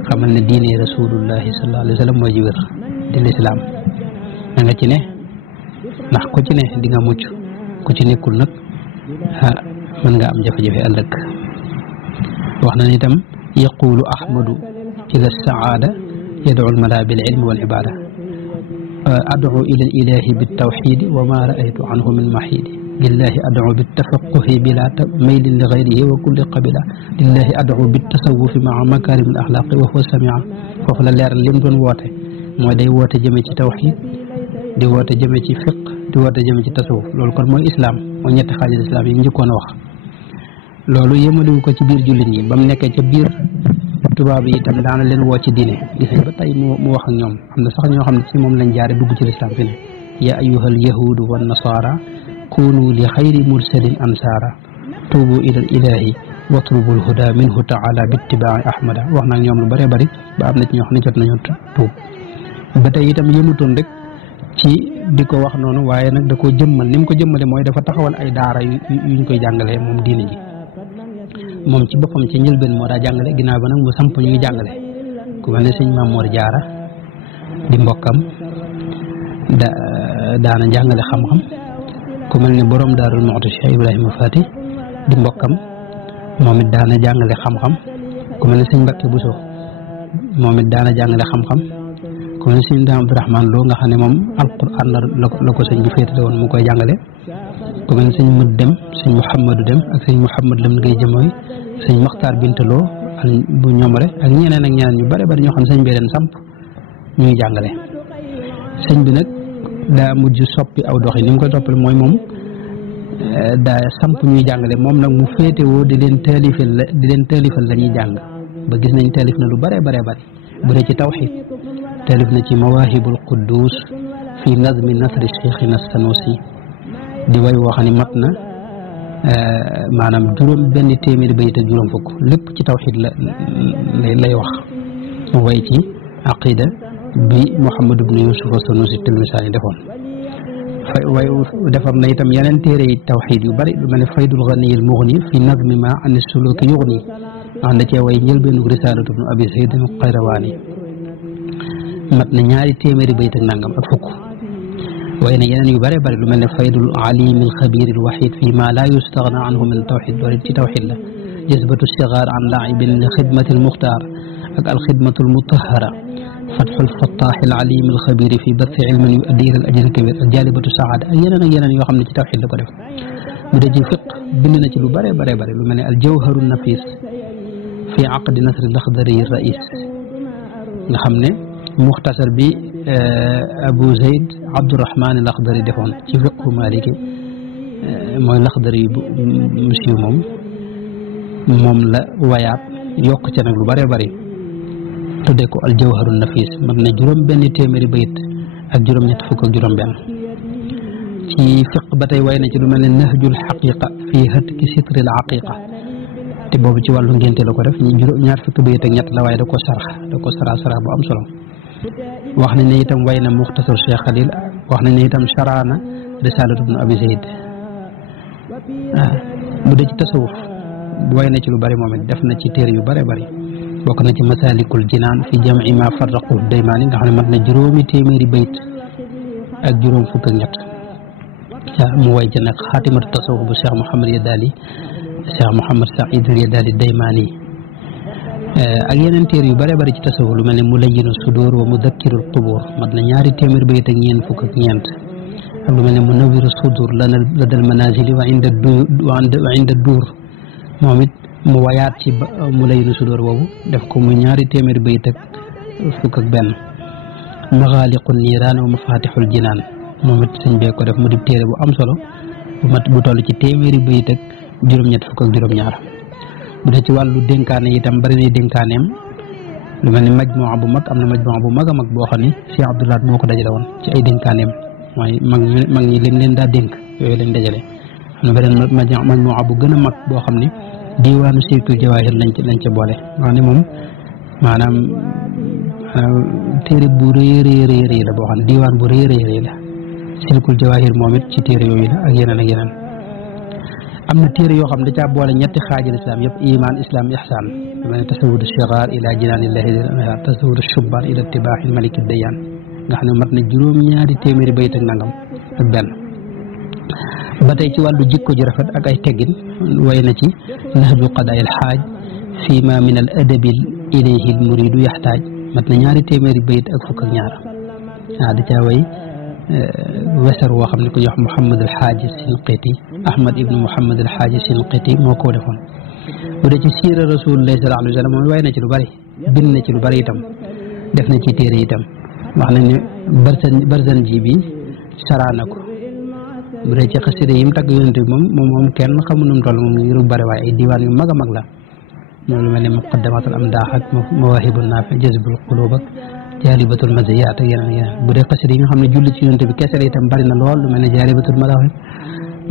xamal ne diine rasulullahi sallallahu alayhi wa sallam mooy ji wér di lislaam da nga ci ne ndax ku ci ne di nga mucc ku ci nekkul nag mën nga am jafe-jafe ëllëg wax na itam yaqulu ahmadu ila saada yad'u almala bil ilmi wal ibada ad'u ila ilahi bitawxidi wa ma raaytu anhu min mahidi lillahi ad'u bittafaquhi bila maylin li gayrihi wa kulli qabila lillahi ad'u bittasawufi maa makarim al axlaqi wa huwa samia foofu la leeral lim doon woote mooy day woote jëme ci tawxid di woote jëme ci fiq di woote jëme ci tasawuf loolu kon mooy islam mooy ñetti xaajal islam yi njëkkoon a wax loolu yëmaliwu ko ci biir jullit ñi ba mu nekkee ca biir tubaab yi itam daana leen woo ci diine gis nañ ba tey mu wax ak ñoom am na sax ñoo xam ne ci moom lañ jaare dugg ci lislaam fi ne ya ayyuhal yahudu wan nasara kunu li xayri mursalin ansaara tuubu ila ilahi watlubu lhuda minhu taala bittibaai ahmada wax naag ñoom lu bëree bëri ba am na ci ñoo xam ne jot nañu tuub ba tey itam yëmutoon rek ci di ko wax noonu waaye nag da koo jëmmal ni mu ko jëmmale mooy dafa taxawal ay daara yuñ koy jàngalee moom diine ji moom ci boppam ci njëlbeen moo daa jàngale ginnaaw ba nag mu samp ñuy jàngale ku mel ne sëñ Maam Mor Jaara di mbokkam daana jàngale xam-xam ku mel ne borom Daarul Muxti Cheikh Ibrahima Fati di mbokkam moom it daana jàngale xam-xam ku mel ne sëñ Mbàkke Buso moom it daana jàngale xam-xam ku mel ne sëñ Daam Abdurahmaan Lo nga xam ne moom alquran la ko sëñ bi féetale woon mu koy jàngale ku mel ne sëñ Mud Dem sëñ Mouhamadou Dem ak sëñ Mouhamad Lam ngay jëmooy sëñ Maxtaar Bintaloo bu ñoom rek ak ñeneen ak ñeneen ñu bare bari ñoo xam ne sëñ bi leen samp ñuy jàngale sëñ bi nag daa mujj soppi aw dox yi ni mu koy toppale mooy moom daa samp ñuy jàngale moom nag mu féetewoo di leen taalifal la ñuy jàng ba gis nañ taalif na lu bare bare bari bu dee ci tawxiid taalif na ci mawaahibul quddus fi nazmi nasri cheikhina sanusi di way woo xam ne mat na maanaam juróom benn téeméeri bayit ak juróom fukk lépp ci tawxiid lay wax mu way ci aqida bi Muhammad ibn Yusuf Sanusi Tilmisaani defoon way defar na itam yeneen téere yi tawxiid yu bari lu mel ne faydul ganiyil mughni fi nazmi ma an suluki yughni wax na cee way njëlbeenu risaalatu ibnu abi saydin qayrawaani mat na ñaari téeméeri bayit ak nangam ak fukk way na yeneen yu bare bari lu mel ne faydul alimil xabiril waxid fi ma la yustaghna anhu min tawxiid loolu ci tawxiid la jazbatu sigaar an laibin li xidmatil muxtaar ak alxidmatul mutahara fatxul fattaaxil alimil xabiri fi bathi ilmin yuaddi ilal ajril kabir ak jaalibatu saada ak yeneen yoo xam ne ci tawxiid la ko def bu dee ci fiq bind na ci lu bare bare bare lu mel ne aljawharu nafis fi aqdi nasri laxdari rais nga xam ne muxtasar bi Abu Zayd Abdurahman Laxdari defoon ci fiqhu Maliki mooy Laxdari bu siiw moom la wayaat yokk ca nag lu bare bari tuddee ko aljawharu nafis mat na juróom benn téeméeri bayit ak juróom-ñett fukk ak juróom benn ci fiq ba tey way na ci lu mel ne nahjul xaqiqa fii hatki sitril aqiqa te boobu ci wàllu ngénte la ko def ñaar fukki bayit ak ñett la waaye da ko sara bu am solo wax nañ ne itam way na muxtasar Cheikh Khalil wax nañ ne itam sharaana risalatu ibnu abi zayd bu dee ci tasawuf way na ci lu bari moom it def na ci téere yu bare bari bokk na ci masalikul jinaan fi jam'i ma farraqu daymaani nga xam ne mat na juróomi téeméeri bayt ak juróom fukk ak ñett mu way ci nag xaatimatu tasawuf bu Cheikh Mouhamad Yadali Cheikh Mouhamad Saïd Yadali daymaani ak yeneen téere yu bare bari ci tasawuf lu mel ne mulayyinu sudur wa mudakkirul qubur mat na ñaari téeméer bayit ak ñeent fukk ak ñeent ak lu mel ne munawwiru sudur ladal manazili wa inda duur moom it mu wayaat ci mulayyinu sudur boobu def ko mu ñaari téeméer bayit ak fukk ak benn maxaaliqu niiraan wa mafatixul jinaan moom it sëñ bee ko def mu di téere bu am solo bu toll ci téeméeri bayit ak juróom-ñett fukk ak juróom-ñaar bu dee ci wàllu dénkaane itam bari na dénkaaneem lu mel ni majmuwa bu mag am na majmuwa bu mag a mag boo xam ne Cheikh Abdoulaye moo ko dajale woon ci ay dénkaaneem mooy mag ñi leen daa dénk yooyu lañ dajale am na beneen majmuwa bu gën a mag boo xam ne diwaanu Silkul Jawaahir lañ ca boole wax ne moom maanaam téere bu rëy la boo xam ne diwaan bu rëy la Silkul Jawaahir moom it ci téere yooyu la ak yeneen am na téere yoo xam ne da caa boole ñetti xaajal islam yëpp iman islam ihsan lu mel ne tasawudu sigaar ila jinaanillahi tasawudu shubban ila tibaaxil maliki dayan nga xam ne mat na juróom-ñaari téeméeri bayit ak nangam ak benn ba tey ci wàllu jikko ji rafet ak ay teggin way na ci nahju qadaayil xaaj fii ma min al adabi ilayhi al muridu yaxtaaj mat na ñaari téeméeri bayit ak fukk ak ñaar da caa way wesar woo xam ne ku ñuy wax Mouhamad al Xaaji Sinqiti Ahmad ibnu Mouhamad al Xaaji Sinqiti moo ko defoon bu dee ci siira Rasulullah sallallahu alayhi wa sallam moom way na ci lu bari bind na ci lu bari itam def na ci téere itam wax nañ ne Barzanji bi saraa na ko bu dee ci xasida yi mu tagg yonent bi moom kenn xamu nu mu toll moom lu bari waaye ay diwaan yu mag a mag la moom lu mel ne muqaddamatul amdaax ak mawaahibun naafi jazbul quluub ak jaalibatul maziyaat ak yeneen bu dee xasida yi nga xam ne julli ci yonent bi kese la itam bari na lool lu mel ne jaalibatul madaaxib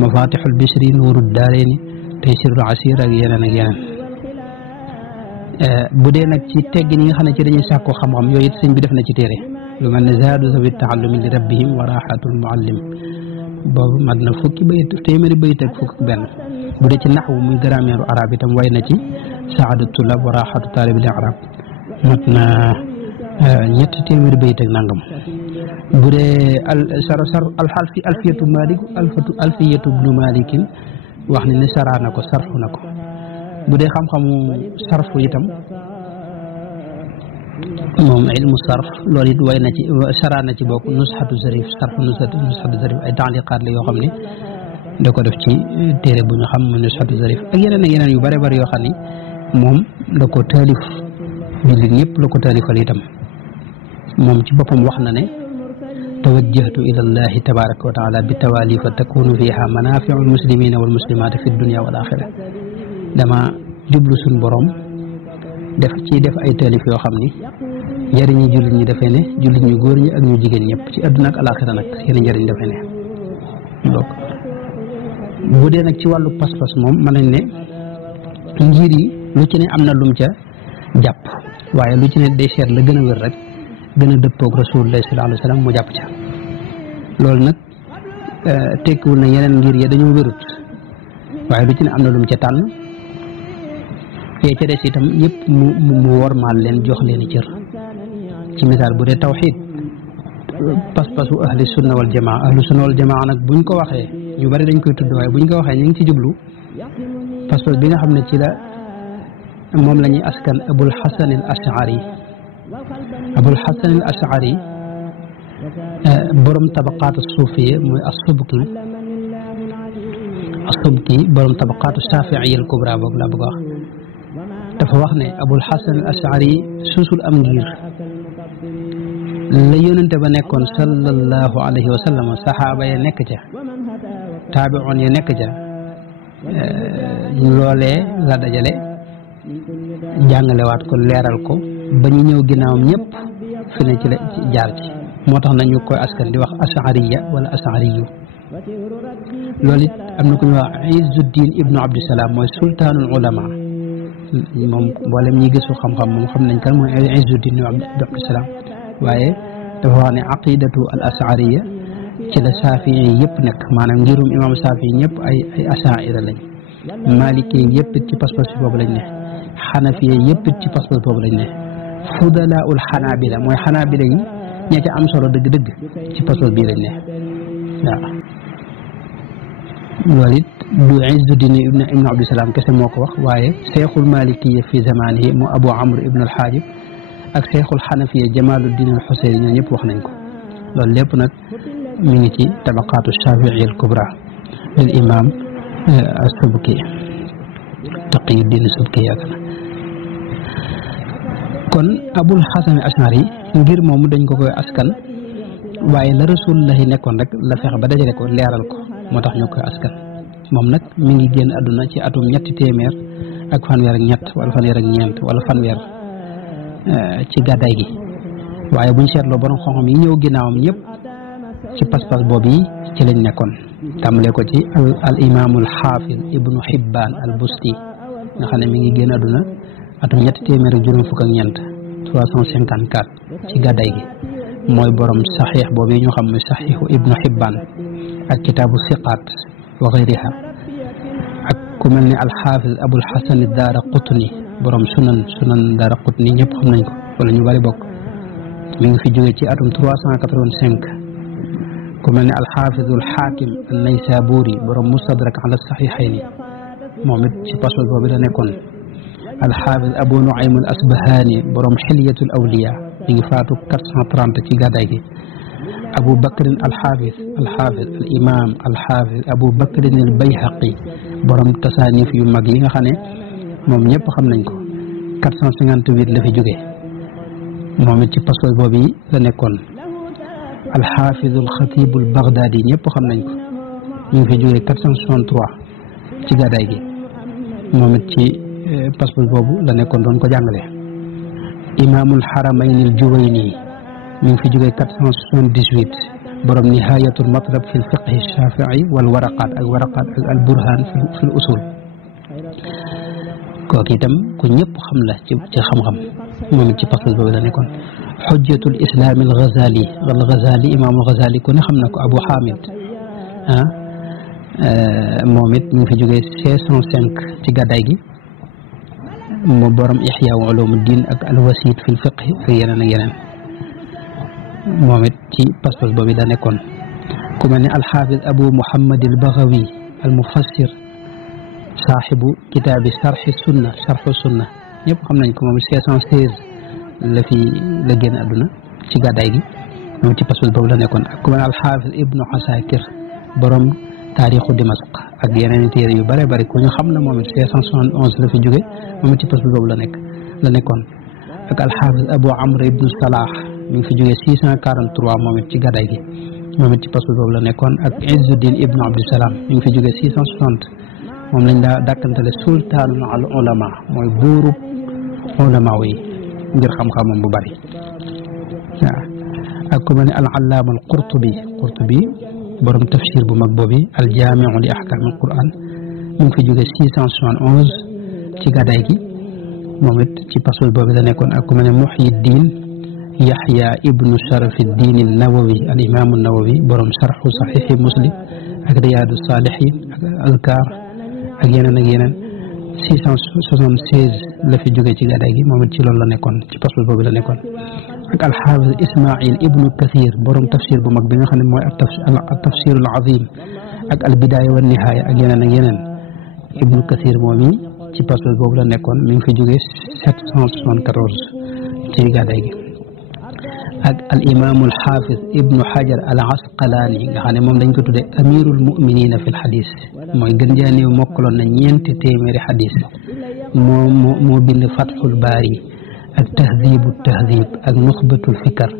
mafatixul bishri nuurud daarayni taysirul asiir ak yeneen bu dee nag ci teggin yi nga xam ne ci dañuy sàkkoo xam-xam yooyu it sëñ bi def na ci téere lu mel ne zaadu sawi taallumi li rabbihim wa raaxatul muallim boobu mat na fukki bayit téeméeri bayit ak fukk ak benn bu dee ci naxwu muy grammaire arab itam way na ci saadu tullab wa raaxatu taalibil arab mat na ñetti téeméeri bayit ak nangam bu dee alfiyatu ibnu malikin wax ne sara na ko sarfu na ko bu dee xam-xamu sarfu itam moom ilmu sarf loolu it way na ci sara na ci bokk nusxatu zarif sarfu nusxatu zarif ay taaliqaat la yoo xam ne da ko def ci téere bu ñu xam mu nusxatu zarif ak yeneen yu bare bare yoo xam ni moom da ko taalif jullit ñëpp la ko taalifal itam moom ci boppam wax na ne tawajjahtu ila allahi tabaraka wa taala bi tawalifa takunu fiha manafiu almuslimina walmuslimati fi dunia wal axira dama jublu suñ borom def ay taalif yoo xam ni njëriñi jullit ñi dafee ne jullit ñu góor ñi ak ñu jigéen ñëpp ci àdduna ak alaxira nag seen njëriñ dafee ne donc bu dee nag ci wàllu pas-pas moom mën nañ ne ngir yi lu ci ne am na lum ca jàpp waaye lu ci ne day seet la gën a wér rek gën a dëppoog rasulullah sallallahu alayhi wa sallam mu jàpp ca loolu nag tekkiwul na yeneen ngir ya dañoo wérut waaye lu ci ne am na lum ca tànn fee ca des itam yëpp mu wormaal leen jox leen i cër ci misaal bu dee tawxiid pas-pasu ahli sunna wal jamaa ahli sunna wal jamaa nag buñ ko waxee ñu bari dañ koy tudd waaye buñ ko waxee ñu ngi ci jublu pas-pas bi nga xam ne ci la moom la ñuy askan abul xasan al ashari abul xasan al ashari borom tabaqaatu suufiya mooy asubki borom tabaqaatu shaafiiya al kubra boog laa bëgg a wax dafa wax ne abul xasan al ashari suusul am ngir la yónente ba nekkoon sallallahu alayhi wa sallam saxaaba ya nekk ca taabi'oon ya nekk ca loolee la dajale jàngalewaat ko leeral ko ba ñu ñëw ginnaawam ñëpp fi ne ci la jaar ci moo tax nañu koy askan di wax ashariya wala ashariyu loolu it am na ku ñuy wax Izzuddin ibnu Abdusalaam mooy sultaanul ulama moom mboolem ñi gisu xam-xam moom xam nañ kan mooy Izzuddin ibnu Abdusalaam waaye dafa wax ne aqidatu al ashariya ci la Saafi'i yëpp nekk maanaam ngirum imam Saafi'i ñëpp ay asaira lañ Maliki yëpp ci pas-pas boobu lañ ne Xanafiya yëpp ci pas-pas boobu lañ ne fudalaul xanaabila mooy xanaabila yi ña ca am solo dëgg-dëgg ci pas-pas bii lañ ne waaw loolu it du Izzuddin ibnu Abdusalaam kese moo ko wax waaye seexul malikiya fi zamanihi mu Abu Amr ibnu al-Xaajib ak seexul xanafiya Jamaaluddin al-Xuseyni ñoo ñëpp wax nañ ko loolu lépp nag mi ngi ci tabaqaatu Shaafi'i al-Kubra lil imam as-Subki Taqiyuddin as-Subki yaakaar kon Abul Xasan al-Ashari ngir moomu dañ ko koy askan waaye la Rasulullahi nekkoon rek la fexe ba dajale ko leeral ko moo tax ñu koy askan moom nag mi ngi génn àdduna ci atum 300 ak fanweer ak ñett wala fanweer ak ñeent wala fanweer ci gàddaay gi waaye buñ seetloo borom xam-xam yi ñëw ginnaawam ñëpp ci pas-pas boobu yi ci lañ nekkoon tàmbalee ko ci al imaamul xaafid ibnu Hibbaan al Busti nga xam ne mi ngi génn àdduna atum 354 354 ci gàddaay gi mooy borom saxiix boobu yi ñu xam muy saxiixu ibnu Hibbaan ak kitaabu siqaat wa gayriha ak ku mel ne alxaafis abul xasan daara qutni borom sunan daara qutni ñëpp xam nañ ko wala ñu bari bokk mi ngi fi jóge ci atum 385 ku mel ne alxaafisul xaakim an-naysaburi borom mustadrak ala saxiixayni moom it ci pas-pas boobu la nekkoon alxaafis abu nuaym al asbahani borom xilyatul awliya mi ngi faatu 430 ci gàddaay gi abu bakrin alxaafis al imam alxaafis abu bakrin al bayhaqi borom tasaanif yu mag yi nga xam ne moom ñëpp xam nañ ko 458 la fi jóge moom it ci pas-pas boobu yi la nekkoon alxaafisul xatibul baghdadi ñëpp xam nañ ko ñu ngi fi jóge 463 ci gàddaay gi moom it ci pas-pas boobu la nekkoon doon ko jàngale imaamul xaramayni al juwayni mi ngi fi jógee 478 borom nihayatul matlab fi lfiqhi shafii wal waraqaat ak al burhan fi l usul kooku itam ku ñëpp xam la ci xam-xam moom it ci pas-pas boobu la nekkoon xujjatul islaam al ghazali imaamul ghazali ku ne xam na ko abu hamid moom it mi ngi fi jógee 605 ci gàddaay gi mu borom Ihya Ulumuddin ak al-Wasit fi al-fiqh ak yeneen ak yeneen moom it ci pas-pas boobu da nekkoon ku mel ne al-Hafiz Abu Muhammad al-Baghawi al-Mufassir saaxibu kitaabi sarxi sunna sarxu sunna ñëpp xam nañ ko moom 516 la génn àdduna ci gàddaay gi moom ci pas-pas boobu la nekkoon ak ku mel alxaafis ibnu Asakir borom taarixu Dimasq ak yeneen i téere yu bare bari ku ñu xam la moom it 571 la fi jóge moom it ci pas-pas boobu la nekkoon ak alxaafis Abu Amr ibnu Salah mi ngi fi jóge 643 moom it ci gàddaay gi moom it ci pas-pas boobu la nekkoon ak Izzuddin ibnu Abdusalaam mi ngi fi jóge 660 moom lañ daa dàkkantale sultaanul al ulama mooy buurub ulama yi ngir xam-xamam bu bari waaw ak ku mel ne al-allaama al-Qurtubi borom tafsir bu mag boobu al-jaamiu li ahkaam al-Qur'an mu ngi fi jóge 671 ci gàddaay gi moom it ci pas-pas boobu la nekkoon ak ku mel ne Muhyiddin Yahya ibnu Sharafiddin an-Nawawi al-imaamu an-Nawawi borom sarxu saxiixi Muslim ak Riyaadu Saalihiin ak Azkaar ak yeneen 676 la fi jóge ci gàddaay gi moom it ci loolu la nekkoon ci pas-pas boobu la nekkoon ak alxaafis Ismail ibnu Kathir borom tafsir bu mag bi nga xam ne mooy al tafsirul azim ak al bidaaya wa nihaaya ak yeneen ibnu Kathir moom yi ci pas-pas boobu la nekkoon mi ngi fi jóge 774 ci gàddaay gi ak al imaamul xaafis ibnu Hajar al Asqalaani nga xam ne moom dañ ko tuddee amirul muminina fil xadis mooy gën jaa néew mokkaloon na 400 xadis moo bind Fathul Baari ak tahdibu tahdib ak nuxbatul fikar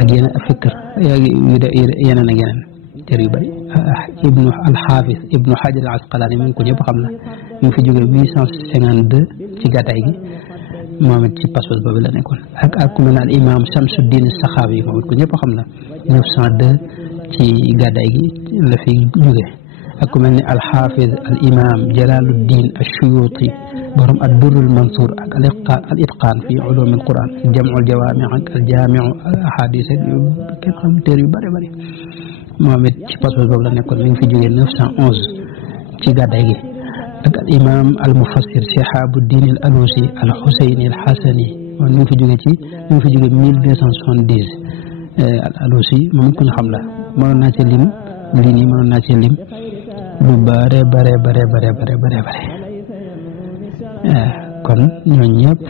ak yeneen téere yu bëri ibnu alxaafis ibnu Hajar al Asqalaani moom ko ñëpp xam na mu ngi fi jóge 852 ci gàddaay gi moom it ci pas-pas boobu la nekkoon ak ku mel ne al imam Shamsuddin Saxaawi moom it ko ñëpp xam na 902 ci gàddaay gi la fi jóge ak ku mel ne al xaafiz al imam Jalaaluddin Ashuyuti borom ad-Durrul Mansuur ak al itqaan fi ulum al Qur'an jam'ul jawaami ak al jaamiu ahadis ak kenn xam téere yu bëri bëri moom it ci pas-pas boobu la nekkoon mi ngi fi jóge 911 ci gàddaay gi ak al imam al mufassir Shihabuddin al Alusi al Husayni al Hasani moom mi ngi fi jóge 1270 al Alusi moom ko ñu xam la mënoon naa ci lim lii nii mënoon naa ci lim lu bare kon ñooñu ñëpp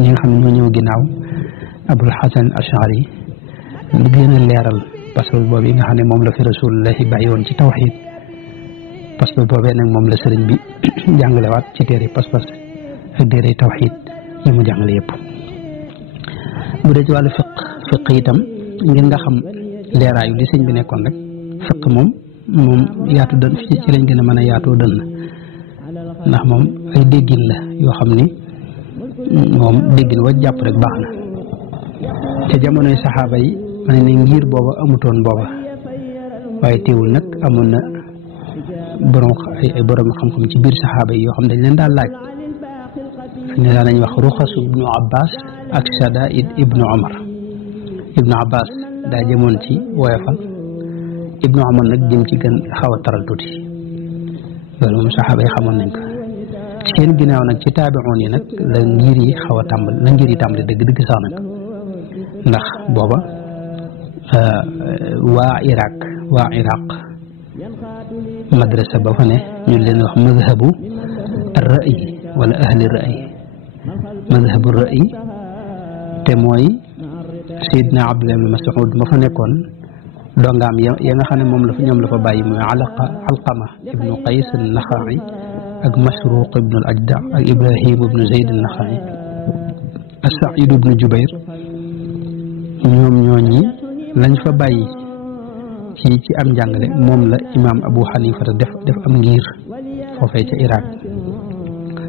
ñi nga xam ne ñoo ñëw ginnaaw Abul Hasan Ash'ari li gën a leeral pas-pas boobu yi nga xam ne moom la fi rasulullahi bàyyi woon ci tawxiid pas-pas boobee nag moom la sëriñ bi jàngalewaat ci téere pas-pas ak téere tawxiid yi mu jàngale yëpp. bu dee ci wàllu fiq itam ngir nga xam leeraayu li sëñ bi nekkoon rek fiq moom yaatu dën ci lañ gën a mën a yaatoo dën ndax moom ay déggin la yoo xam ni moom déggin wa jàpp rek baax na ca jamonoy saxaaba yi ma ne ngir booba amutoon booba waaye teewul nag amoon na ay borom xam-xam ci biir saxaaba yi yoo xam dañ leen daal laaj ne daan nañ wax ruxasu ibnu Abbas ak shadaid ibnu Omar ibnu Abbas daa jëmoon ci woyofal ibnu Omar nag jëm ci gën xaw a taral tuuti loolu moom saxaaba yi xamoon nañ ko seen ginnaaw nag ci taabi'oon yi nag la ngir yi xaw a tàmbali dëgg sax nag ndax booba waa Iraq madrasa ba fa ne ñu leen wax mazhabu ar-ra'yi wala ahli ra'yi mazhabu ra'yi te mooy Seydina Abdullah ibn Mas'ud ma fa nekkoon dongaam ya nga xam ne ñoom la fa bàyyi mooy Alqama ibnu Qays an-Naxa'i ak Masruq ibnu al-Ajda ak Ibrahim ibnu Zayd an-Naxa'i ak Sa'id ibnu Jubayr ñoom ñooñi lañ fa bàyyi ci am njàngale moom la imaam Abu Hanifa def am ngir foofee ca Iraq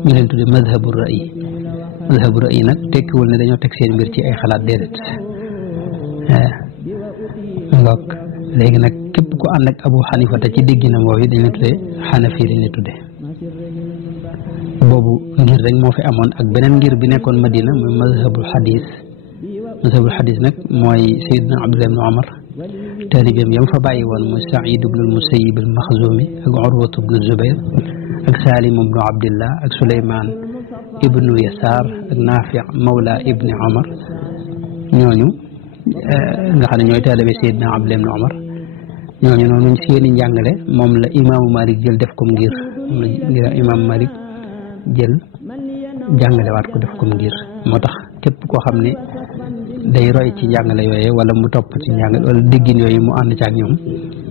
ñu leen tudde mazhabu ra'yi nag tekkiwul ne dañoo teg seen mbir ci ay xalaat déedéet ngoog léegi nag képp ku ànd ak Abu Hanifa te ci dégginam woowu dañ leen tudde Hanafi lañ leen tudde boobu ngir rek moo fi amoon ak beneen ngir bi nekkoon Madina mooy mazhabul xadis nag mooy Seydina Abdullah ibn Omar taalibeem yam fa bàyyi woon mooy Saïd ibnu al-Musayyib al-Maxzumi ak Urwatu ibnu Zubayr ak Salim ibnu Abdillah ak Suleymaan ibnu Yasaar ak Naafi mawla ibni Omar ñooñu nga xam ne ñooy taalibe Seydina Abdullah ibn Omar ñooñu noonu seeni njàngale moom la imaamu Malik jël def ko ngir moom la ngir imam Malik jël jàngalewaat ko def ko ngir moo tax képp koo xam ne day roy ci njàngale yooyee wala mu topp ci njàngale wala déggin yooyu mu ànd ci ak ñoom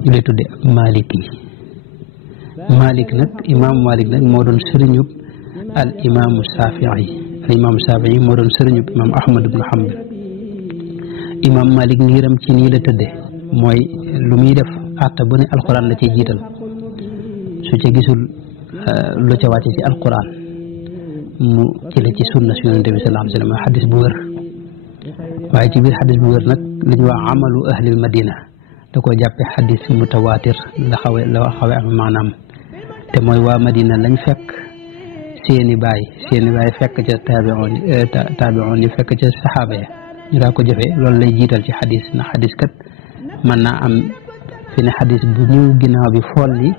ñu lay tudde Malik yi Malik nag imaamu Malik nag moo doon sëriñub al imaamu Shafii al imaamu Shafii moo doon sëriñub imaam Ahmad ibnu Hanbal imaam Malik ngiram ci nii la tëdde mooy lu muy def àtte bu ne alquran la ciy jiital su ca gisul lu ca wàcce ci alquran mu jële ci sunna si yonente bi sallallahu alayhi wa sallam xadis bu wér waaye ci biir xadis bu wér nag li ñuy wax amalu ahlil madina da koo jàppe xadis mutawaatir la xawe am maanaam te mooy waa madina lañ fekk seeni baay fekk ca taabi'oon yi fekk ca saxaaba ya ñu daa ko jëfee loolu lay jiital ci xadis ndax xadis kat mën naa am fi ne xadis bu ñëw ginnaaw bi fool li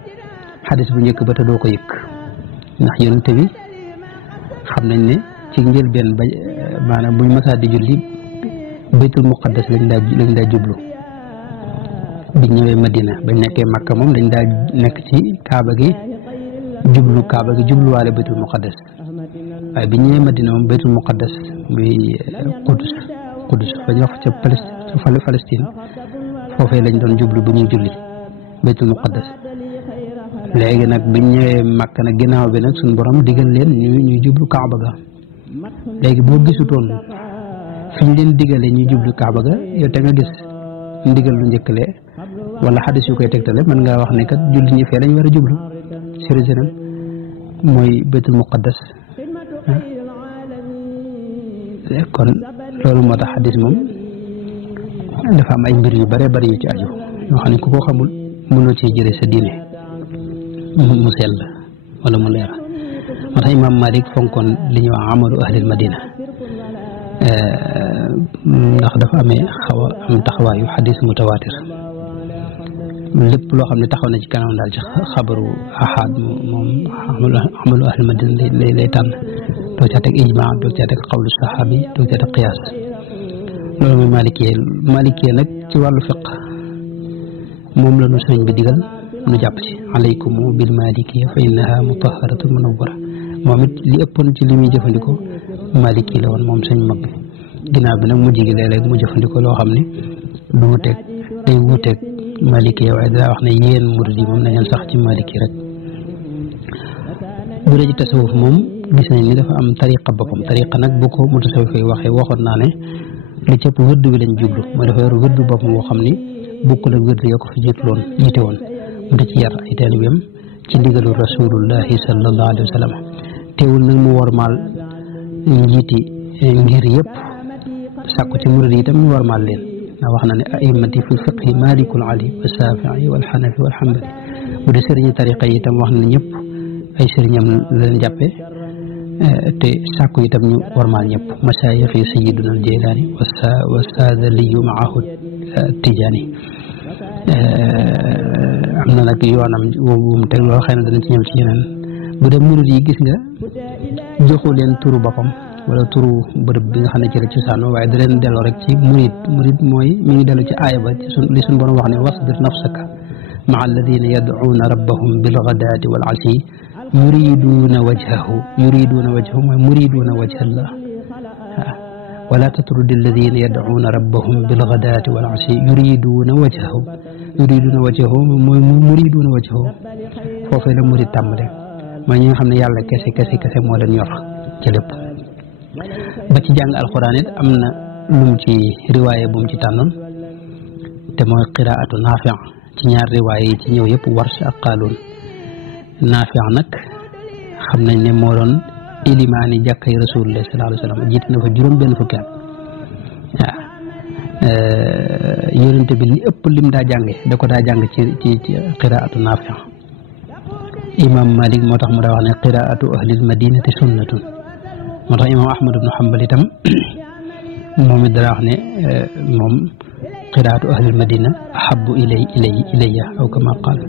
xadis bu njëkk ba te doo ko yëg ndax yonente bi xam nañ ne ci njëlbeen ba maanaam buñ masaa di julli baytul muqaddas lañ daa jublu biñ ñëwee Madina bañ nekkee Makka moom dañ daa nekk ci kaaba gi jubluwaale baytul muqaddas waaye biñ ñëwee Madina moom baytul muqaddas muy Qudus fa ñu wax ca Palestine foofee lañ doon jublu bu ñuy julli baytul muqaddas léegi nag biñ ñëwee Makka nag ginnaaw bi nag suñu borom digal leen ñuy jublu kaaba ga léegi boo gisutoon fi ñu leen digalee ñuy jublu kaaba ga yow te nga gis ndigal lu njëkkale wala xadis yu koy tegtale mën ngaa wax ne kat julli ñi fee lañ war a jublu Jérusalem mooy baytul muqaddas kon loolu moo tax xadis moom dafa am ay mbir yu bare bari yu ci aju yoo xam ne ku ko xamul mënoo cee jëlee sa diine mu sell wala mu leer moo tax imaam Malik fonkoon li ñuy wax amalu ahlil madina ndax dafa amee xaw a am taxawaayu xadis mutawaatir lépp loo xam ne taxaw na ci kanam daal ci xabaru ahad moom amalu ahlil madina lay tànn doo caa teg ijmaa doo caa teg qawlu saxaabi doo caa teg qiyaas loolu mooy malikee nag ci wàllu fiq moom la nu sëriñ bi digal nu jàpp ci alaykum bil malikiya fa innaha mutahharatu munawwara moom it li ëppoon ci li muy jëfandikoo maliki la woon moom sëñ mag bi ginnaaw bi nag mujj gi léeg-léeg mu jëfandikoo loo xam ne du wuteeg day wuteeg malikiya waaye daa wax ne yéen murid yi moom na ngeen sax ci maliki rek bu dee ci tasawuf moom gis nañ ni dafa am tariqa boppam tariqa nag bu ko mutasawwif yi waxee waxoon naa ne li cëpp wërd bi lañ jublu mooy dafa yor wërd boppam boo xam ni bokkul ak wërd yoo ko fi jiite woon mu da ci yar ay taalibeem ci ndigalu rasulullahi sallallahu alayhi wa sallam teewul nag mu wormaal njiiti ngir yëpp sàkku ci murid yi itam ñu wormaal leen ndax wax na ne a'immati fi fiqhi malikul ali wa shafii wal xanafi wal xambali bu dee sëriñi tariqa yi itam wax na ne ñëpp ay sëriñam la leen jàppe te sàkku itam ñu wormaal ñëpp masaayix yi sayiduna al jeylaani wa saadaliyu maahu tijaani am na nag yoonam wum teg loolu xëy na dana ci ñëw ci yeneen bu dee murid yi gis nga joxu leen turu boppam wala turu bërëb bi nga xam ne ci la cosaanoo waaye da leen delloo rek ci murid mooy mi ngi dellu ci aaya ba ci li suñ borom wax ne wasbir nafsaka maa alladina yad'uuna rabbahum bilghadaati wal ashi yuriduuna wajhahu mooy muriduuna wajha allah wala tatrudi alladina yad'uuna rabbahum bilghadaati wal ashi yuriduuna wajhahu mooy muriduuna wajhahu foofee la murid tàmbale mooy ñi nga xam ne yàlla kese moo leen yor ci lépp ba ci jàng alxuraan it am na lum ci riwaaye bu mu ci tànnoon te mooy qiraatu naafi ci ñaar riwaaye yi ci ñëw yëpp warsh ak qaaluun naafi nag xam nañ ne moo doon ilimaani jàkkay rasulullah sallallahu alayhi wa sallam jiite na fa juróom benn fukki at waaw yonente bi li ëpp lim daa jànge da ko daa jàng ci qiraatu naafi imam Malik moo tax mu daa wax ne qiraatu ahlil madinati sunnatun moo tax imam Ahmad ibnu Hanbal itam moom it dara wax ne moom qiraatu ahlil madina ahabbu ilayya aw kama qaal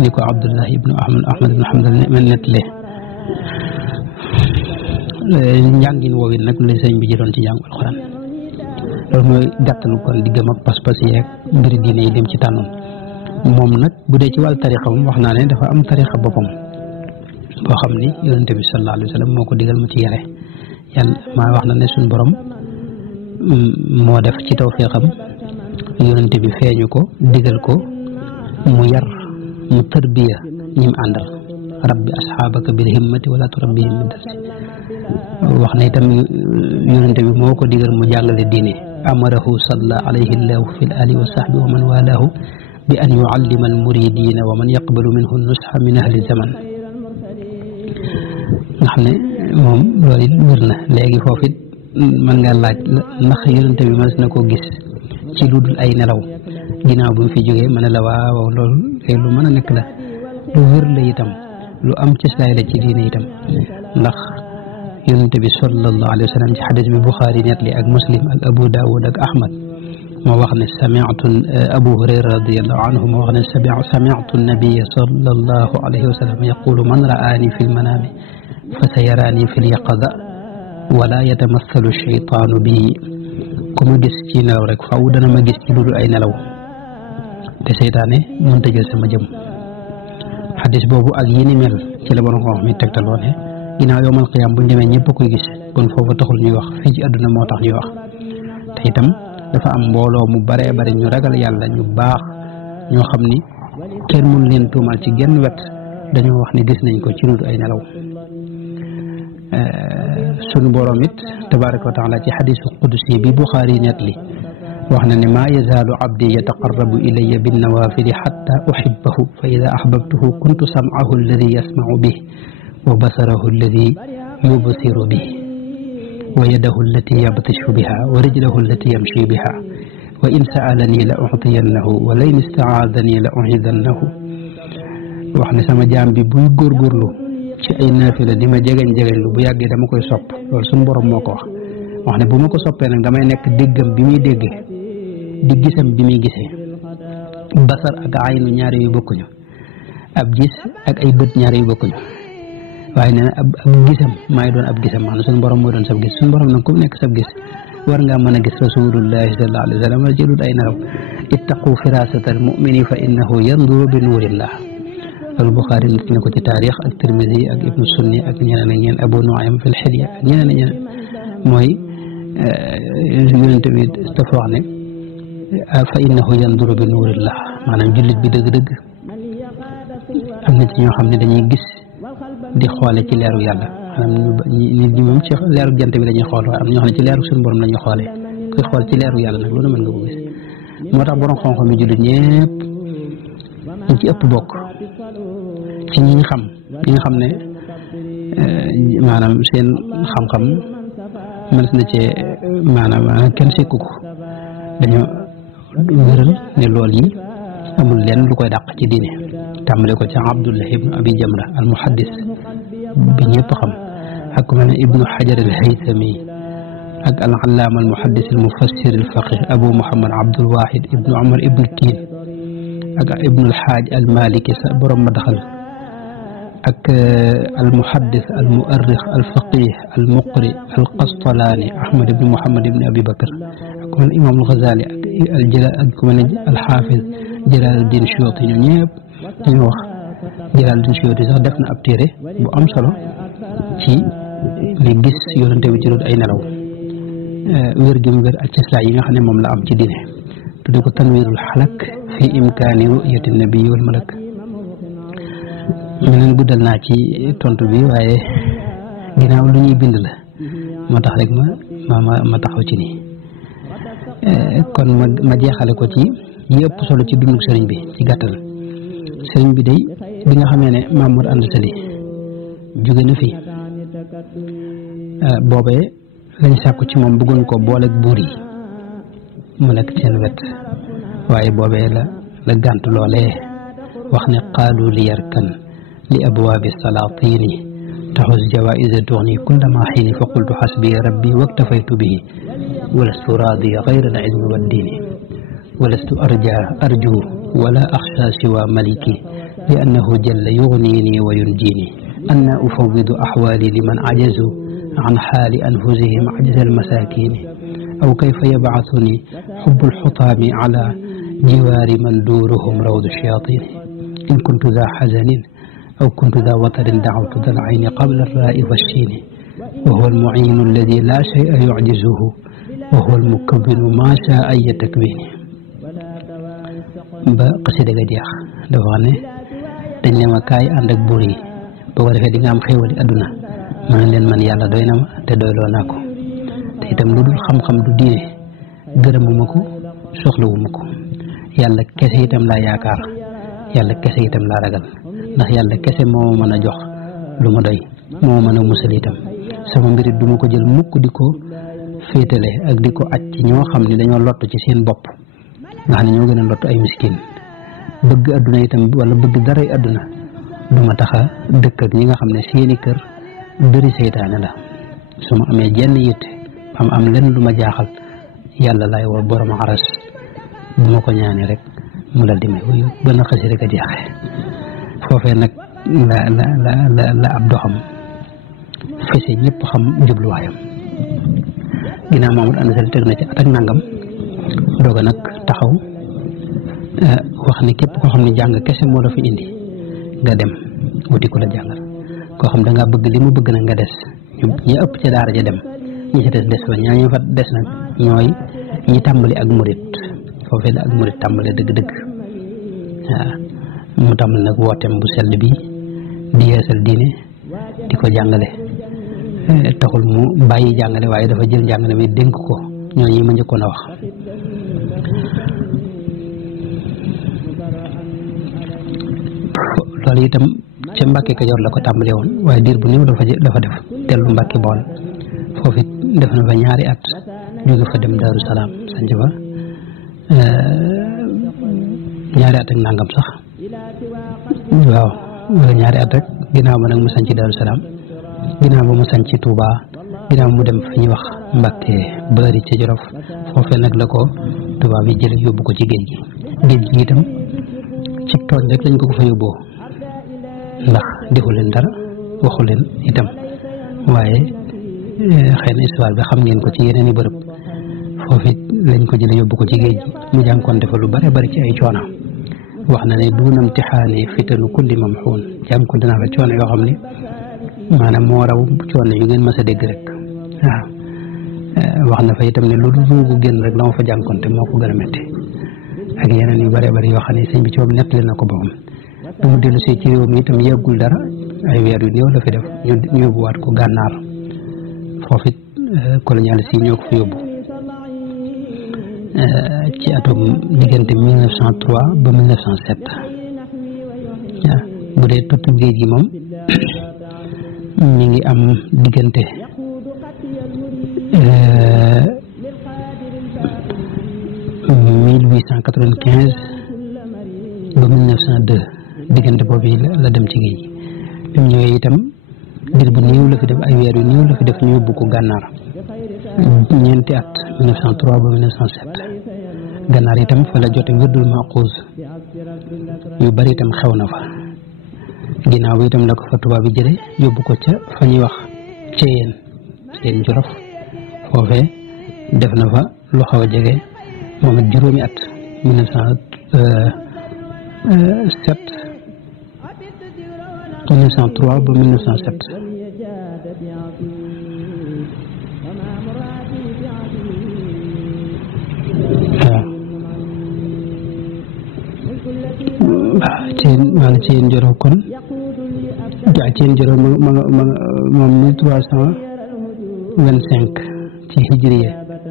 ni ko Abdullah ibnu Ahmad ibnu Hanbal nettalee njàngin woowu nag la sëñ bi jëloon ci njàngu alxuraan loolu mooy gàttal kon diggam ak pas-pas yeeg mbiri diine yi lim ci tànnoon moom nag bu dee ci wàllu tariqa moom wax naa ne dafa am tariqa boppam boo xam ni yonente bi sallallahu alayhi wa sallam moo ko digal mu ci yare yàlla maa wax na ne suñ borom moo def ci tawfeexam yonente bi feeñu ko digal ko mu yar mu tarbiya ñi mu àndal rabbi asxaabaka bil himmati wala turabbihim min darsi wax na itam yonente bi moo ko digal mu jàngale diine amarahu salla alayhi llahu fi l ali wa sahbi wa man walahu bi an yuallima al muridina wa man yaqbalu minhu nusha min ahli zaman nga xam ne moom loolu it wér na léegi foofu it mën nga laaj ndax yonente bi mas na koo gis ci lu dul ay nelaw ginnaaw bu mu fi jógee ma ne la waaw loolu lu mën a nekk la lu wér la itam lu am ci saay la ci diine itam ndax yonente bi sallallahu alayhi wa sallam ci xadis bi Buxaari netli ak Muslim ak Abu Daawud ak Ahmad moo wax ne sami'tu Abu Hurayra radiyallahu anhu moo wax ne sami'tu nabiyya sallallahu alayhi wa sallam yaqulu man ra'aani fi lmanaami fa sayaraani fi lyaqada wala yatamathalu shaytaanu bi ku ma gis ci nelaw rek faaw dana ma gis ci lu dul ay nelaw te seytaane mënta jël sama jëm xadis boobu ak yi ni mel ci la borom xam mi tegtaloo ne ginnaaw yowmal qiyaam buñ demee ñëpp a koy gis kon foofu taxul ñuy wax fii ci àdduna moo tax ñuy wax te itam dafa am mbooloo mu baree bari ñu ragal yàlla ñu baax ñoo xam ni kenn mun leen tuumal ci genn wet dañoo wax ni gis nañ ko ci lu dul ay nelaw sunu borom it tabaraka wa taala ci xadisu qudsi bi Buxaari netli wax na ne maa yazaalu abdi yataqarrabu ilayya binnawaafili xatta uhibbahu fa ida ahbabtuhu kuntu sam'ahu alladi yasma'u bih wa basarahu alladi yubsiru bih wa yadahu allati yabtishu biha wa rijlahu allati yamshi biha wa in sa'alani la u'tiyannahu wa la in ista'aadani la u'iidannahu wax ne sama jaam bi buy góorgóorlu ci ay naafila di ma jegeñ lu bu yàggee dama koy sopp loolu suñu borom moo ko wax ne bu ma ko soppee nag damay nekk déggam bi muy déggee di gisam bi muy gisee basar ak aynu ñaari yu bokkuñu ab gis ak ay bët ñaari yu bokkuñu waaye nee na ab gisam maay doon ab gisam maanaam suñu borom moo doon sab gis suñu borom nag ku nekk sab gis war ngaa mën a gis rasulullahi sallallahu alayhi wa sallam ci lu dul ay nelaw ittaqu firasata al mumini fa innahu yanduru bi nuurillah loolu Buxaari nit na ko ci taarix ak Tirmisi ak Ibnu Sunni ak ñeneen ak ñeneen Abu Nuaym fil Hilya ak ñeneen ak ñeneen mooy yonente bi dafa wax ne fa innahu yanduru bi nuurillah maanaam jullit bi dëgg-dëgg am na ci ñoo xam ne dañuy gis di xoole ci leeru yàlla maanaam nit ñi moom ci leeru jant bi dañuy xool waaye am na ñoo xam ne ci leeru suñu borom la ñuy xoolee kuy xool ci leeru yàlla nag loolu mën nga ko gis moo tax borom xam-xam yi jullit ñëpp ñu ci ëpp bokk ci ñi nga xam ne maanaam seen xam-xam mën na cee maanaam kenn sekku ko dañoo wéral ne lool yi amul lenn lu koy dàq ci diine tàmbale ko ci Abdullah ibnu Abi Jamra al muhaddis bi ñëpp xam ak ku mel ne Ibnu Hajar al Haytami ak al allaama al muhaddis al mufassir al faqih Abu Muhammad Abdul Wahid ibnu Umar ibnu Tiin ak ibnu al Haaj al Maliki sa borom Madxal ak al muhaddis al muarrix al faqih al muqri al Qastalaani Ahmad ibnu Muhammad ibnu Abi Bakr ak ku mel ne imaam al Ghazali ak ku mel ne al xaafiz Jalaaluddin Suyuuti ñoom ñëpp dañoo wax Jalaaluddin Suyuuti sax def na ab téere bu am solo ci li gis yonente bi ci lu ay nelaw wér gi mu wér ak cëslaay yi nga xam ne moom la am ci diine tudde ko tanwiirul xalak fi imkaani ru'yati nabii wal malak meneen guddal naa ci tontu bi waaye ginnaaw lu ñuy bind la moo tax rek ma taxaw ci nii kon ma jeexale ko ci yëpp solo ci dunduk sëriñ bi ci gàttal sëriñ bi day bi nga xamee ne Mamour Anta Sali jóge na fi boobee lañ sàkku ci moom bëggoon ko booleeg buur yi mu nekk seen wet waaye boobee la gànt loolee wax ne qaalu li yarkan li abwaabi salaatini taxus jawaïsa tuxni kullama xiini fa qultu xasbi rabbi waktafaytu bihi walastu raadiya gayra al ilmi wa ddiini walastu arju wala axsha siwa maliki li annahu jalla yugnini wa yunjini anna ufawidu axwaali liman ajazu an xaali anfusihim ajza almasakini aw kayfa yabcasuni xubbu alxutaami ala jiwaari man duuruhum rawdu shayatini in kuntu daa xazanin aw kuntu daa watarin daxawtu dal ayni qabla rai wa chiini wa huwa almuinu alladi laa shay'a yucjizuhu wa huwa almukawinu maa shaa aya takwini ba xasida ga jeex dafa wax ne dañ ne ma kaay ànd ak buur yi boo ko defee di nga am xéewali adduna ma ne leen man yàlla doy na ma te doyloo naa ko te itam lu dul xam-xam du diine gërëmuma ko soxlawuma ko yàlla kese itam laa yaakaar yàlla kese itam laa ragal ndax yàlla kese moo mën a jox lu ma doy moo mën a musal itam sama mbirit du ma ko jël mukk di ko féetale ak di ko aj ci ñoo xam ne dañoo lott ci seen bopp nga xam ne ñoo gën a lott ay miskin bëgg adduna itam wala bëgg daray adduna du ma tax a dëkk ak ñi nga xam ne seeni kër dëri seytaane la su ma amee jenn yitte am lenn lu ma jaaxal yàlla laay woo borom aras bu ma ko ñaanee rek mu dal di may wuyu ba na xasi rek a jeexee foofee nag la ab doxam fese ñëpp xam jubluwaayam ginnaaw Mamadou Anta Sali teg na ci at ak nangam doog a nag taxaw wax ne képp koo xam ne jàng kese moo la fi indi nga dem wuti ku la jàngal koo xam da ngaa bëgg li mu bëgg nag nga des ñi ëpp ca daara ja dem ñi ci des fa ñaa ñu fa des nag ñooy ñi tàmbali ak murit foofee la ak murit tàmbale dëgg-dëgg waaw mu tàmbali nag wooteem bu sell bi di yeesal diine di ko jàngale taxul mu bàyyi jàngale waaye dafa jël jàngale mi dénk ko ñooñu ma njëkkoon a wax loolu itam ca Mbàkke Kajoor la ko tàmbale woon waaye diir bu néew dafa def dellu Mbàkke Bawol foofu it def na fa ñaari at jóge fa dem Daaru Salaam sanc fa ñaari at ak nangam sax waaw wala ñaari at rek ginnaaw ba nag mu sanc Daaru Salaam ginnaaw ba mu sanc Touba ginnaaw mu dem fi ñuy wax Mbàkke Bari ca Jolof foofee nag la ko tubaab yi jële yóbbu ko ci géej gi itam ci tooñ rek lañ ko fa yóbboo ndax defu leen dara waxu leen itam waaye xëy na histoire bi xam ngeen ko ci yeneen i bërëb foofu it lañ ko jële yóbbu ko ci géej gi mu jànkoonte fa lu bare bari ci ay coono wax na ne duunam tixaani fitanu kulli mamxuun jànkoonte naa fa coono yoo xam ne maanaam moo raw coono yu ngeen mas a dégg rek waaw wax na fa itam ne lu ruugu génn rek la ma fa jànkoonte moo ko gën a métti ak yeneen yu bare bari yoo xam ne sëñ bi ci moom nettali na ko boppam bu mu dellu see ci réew mi itam yàggul dara ay weer yu néew la fi def ñu yóbbuwaat ko gànnaar foofu it colonialiste yi ñoo ko fi yóbbu ci atum diggante 1903 ba 1907 waaw bu dee tuttu géej gi moom mi ngi am diggante 1895 ba 1902 diggante boobu la dem ci géej gi bi mu ñëwee itam diir bu néew la fi def ay weer yu néew la fi def ñu yóbbu ko gànnaar ñeenti at 1903 ba 1907 gànnaar itam fa la jote wirdul maquus yu bari itam xew na fa ginnaaw bi itam la ko fa tubaab bi jële yóbbu ko ca fa ñuy wax Ceyeen Jolof foofee def na fa lu xaw a jege moom it juróomi at 1903 ba 1907 waaw Ceyeen Jolof kon Ceyeen Jolof moom 1325 ci hijriye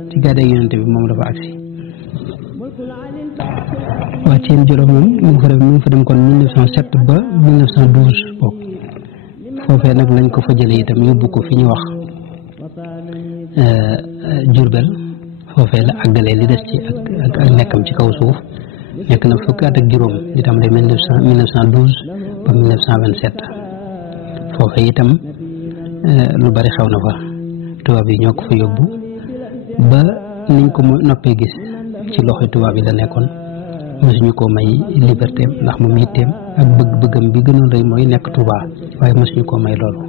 ci gàddaay yonente bi moom dafa agsi waa Ceyeen Jolof moom mu ngi fa dem kon 1907 ba 1912 bokk foofee nag lañ ko fa jële itam yóbbu ko fi ñu wax Jurbel foofee la àggalee li des ci ak nekkam ci kaw suuf nekk na fukki at ak juróom di tam de 1912 ba 1927 foofee itam lu bari xew na fa tubaab yi ñoo ko fa yóbbu ba niñ ko noppee gis ci loxoy tubaab yi la nekkoon mësuñu koo may liberté ndax moom yitteem ak bëgg-bëggam bi gënoon rëy mooy nekk Touba waaye mësuñu koo may loolu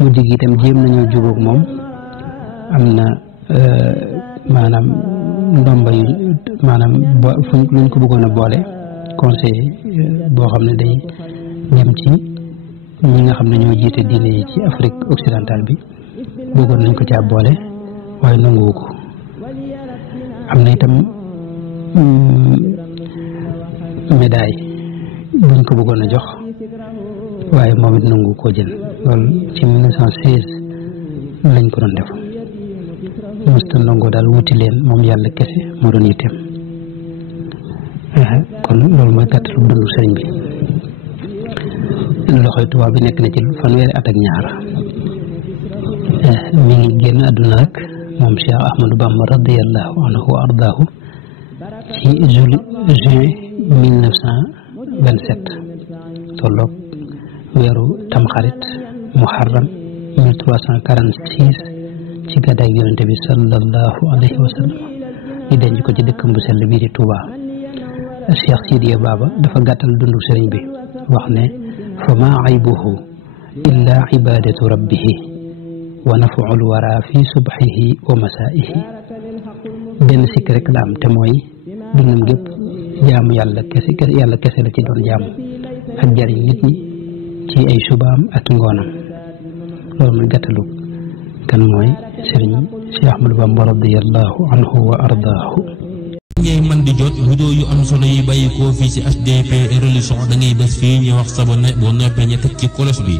mu digg itam jéem nañoo jubóog moom am na maanaam ndomba yu maanaam luñ ko bëggoon a boole conseil boo xam ne day jëm ci ñi nga xam ne ñoo jiite diine yi ci Afrique occidentale bi bëggoon nañ ko caa boole waaye nanguwu ko am na itam médaille buñ ko bëggoon a jox waaye moom it nangu koo jël loolu ci 1916 lañ ko doon def musta nangoo daal wuti leen moom yàlla kese moo doon yitteem kon loolu mooy gàttalu dundu sëriñ bi loxoy tubaab bi nekk na ci fanweeri at ak ñaar mi ngi génn àdduna rek moom Cheikh Ahmadou Bamba radiyallahu anhu wa ardaahu ci juin 1927 tolloog weeru tamxarit muharram 1346 ci gàddaay yonente bi sallallahu alayhi wa sallam ñu denc ko ci dëkkam bu sell bii di Touba. Cheikh Sidiya Baba dafa gàttal dundu sëriñ bi wax ne fa ma aybuhu illa ibadatu rabbihi wa naf'ul wara fi subhihi wa masaihi benn sikk rek la am te mooy dundam gépp jaamu yàlla kese la ci doon jaamu ak jariñ nit ñi ci ay subaam ak ngoonam loolu mooy gàttalu kan mooy sëriñ Cheikh Ahmadou Bamba radiyallahu anhu wa ardaahu. ngay man di jot vidéo yu am solo yi bàyyi koo fii ci HDP Religion da ngay bés fii ñu wax sabone boo noppee ñu teg ci cloche bi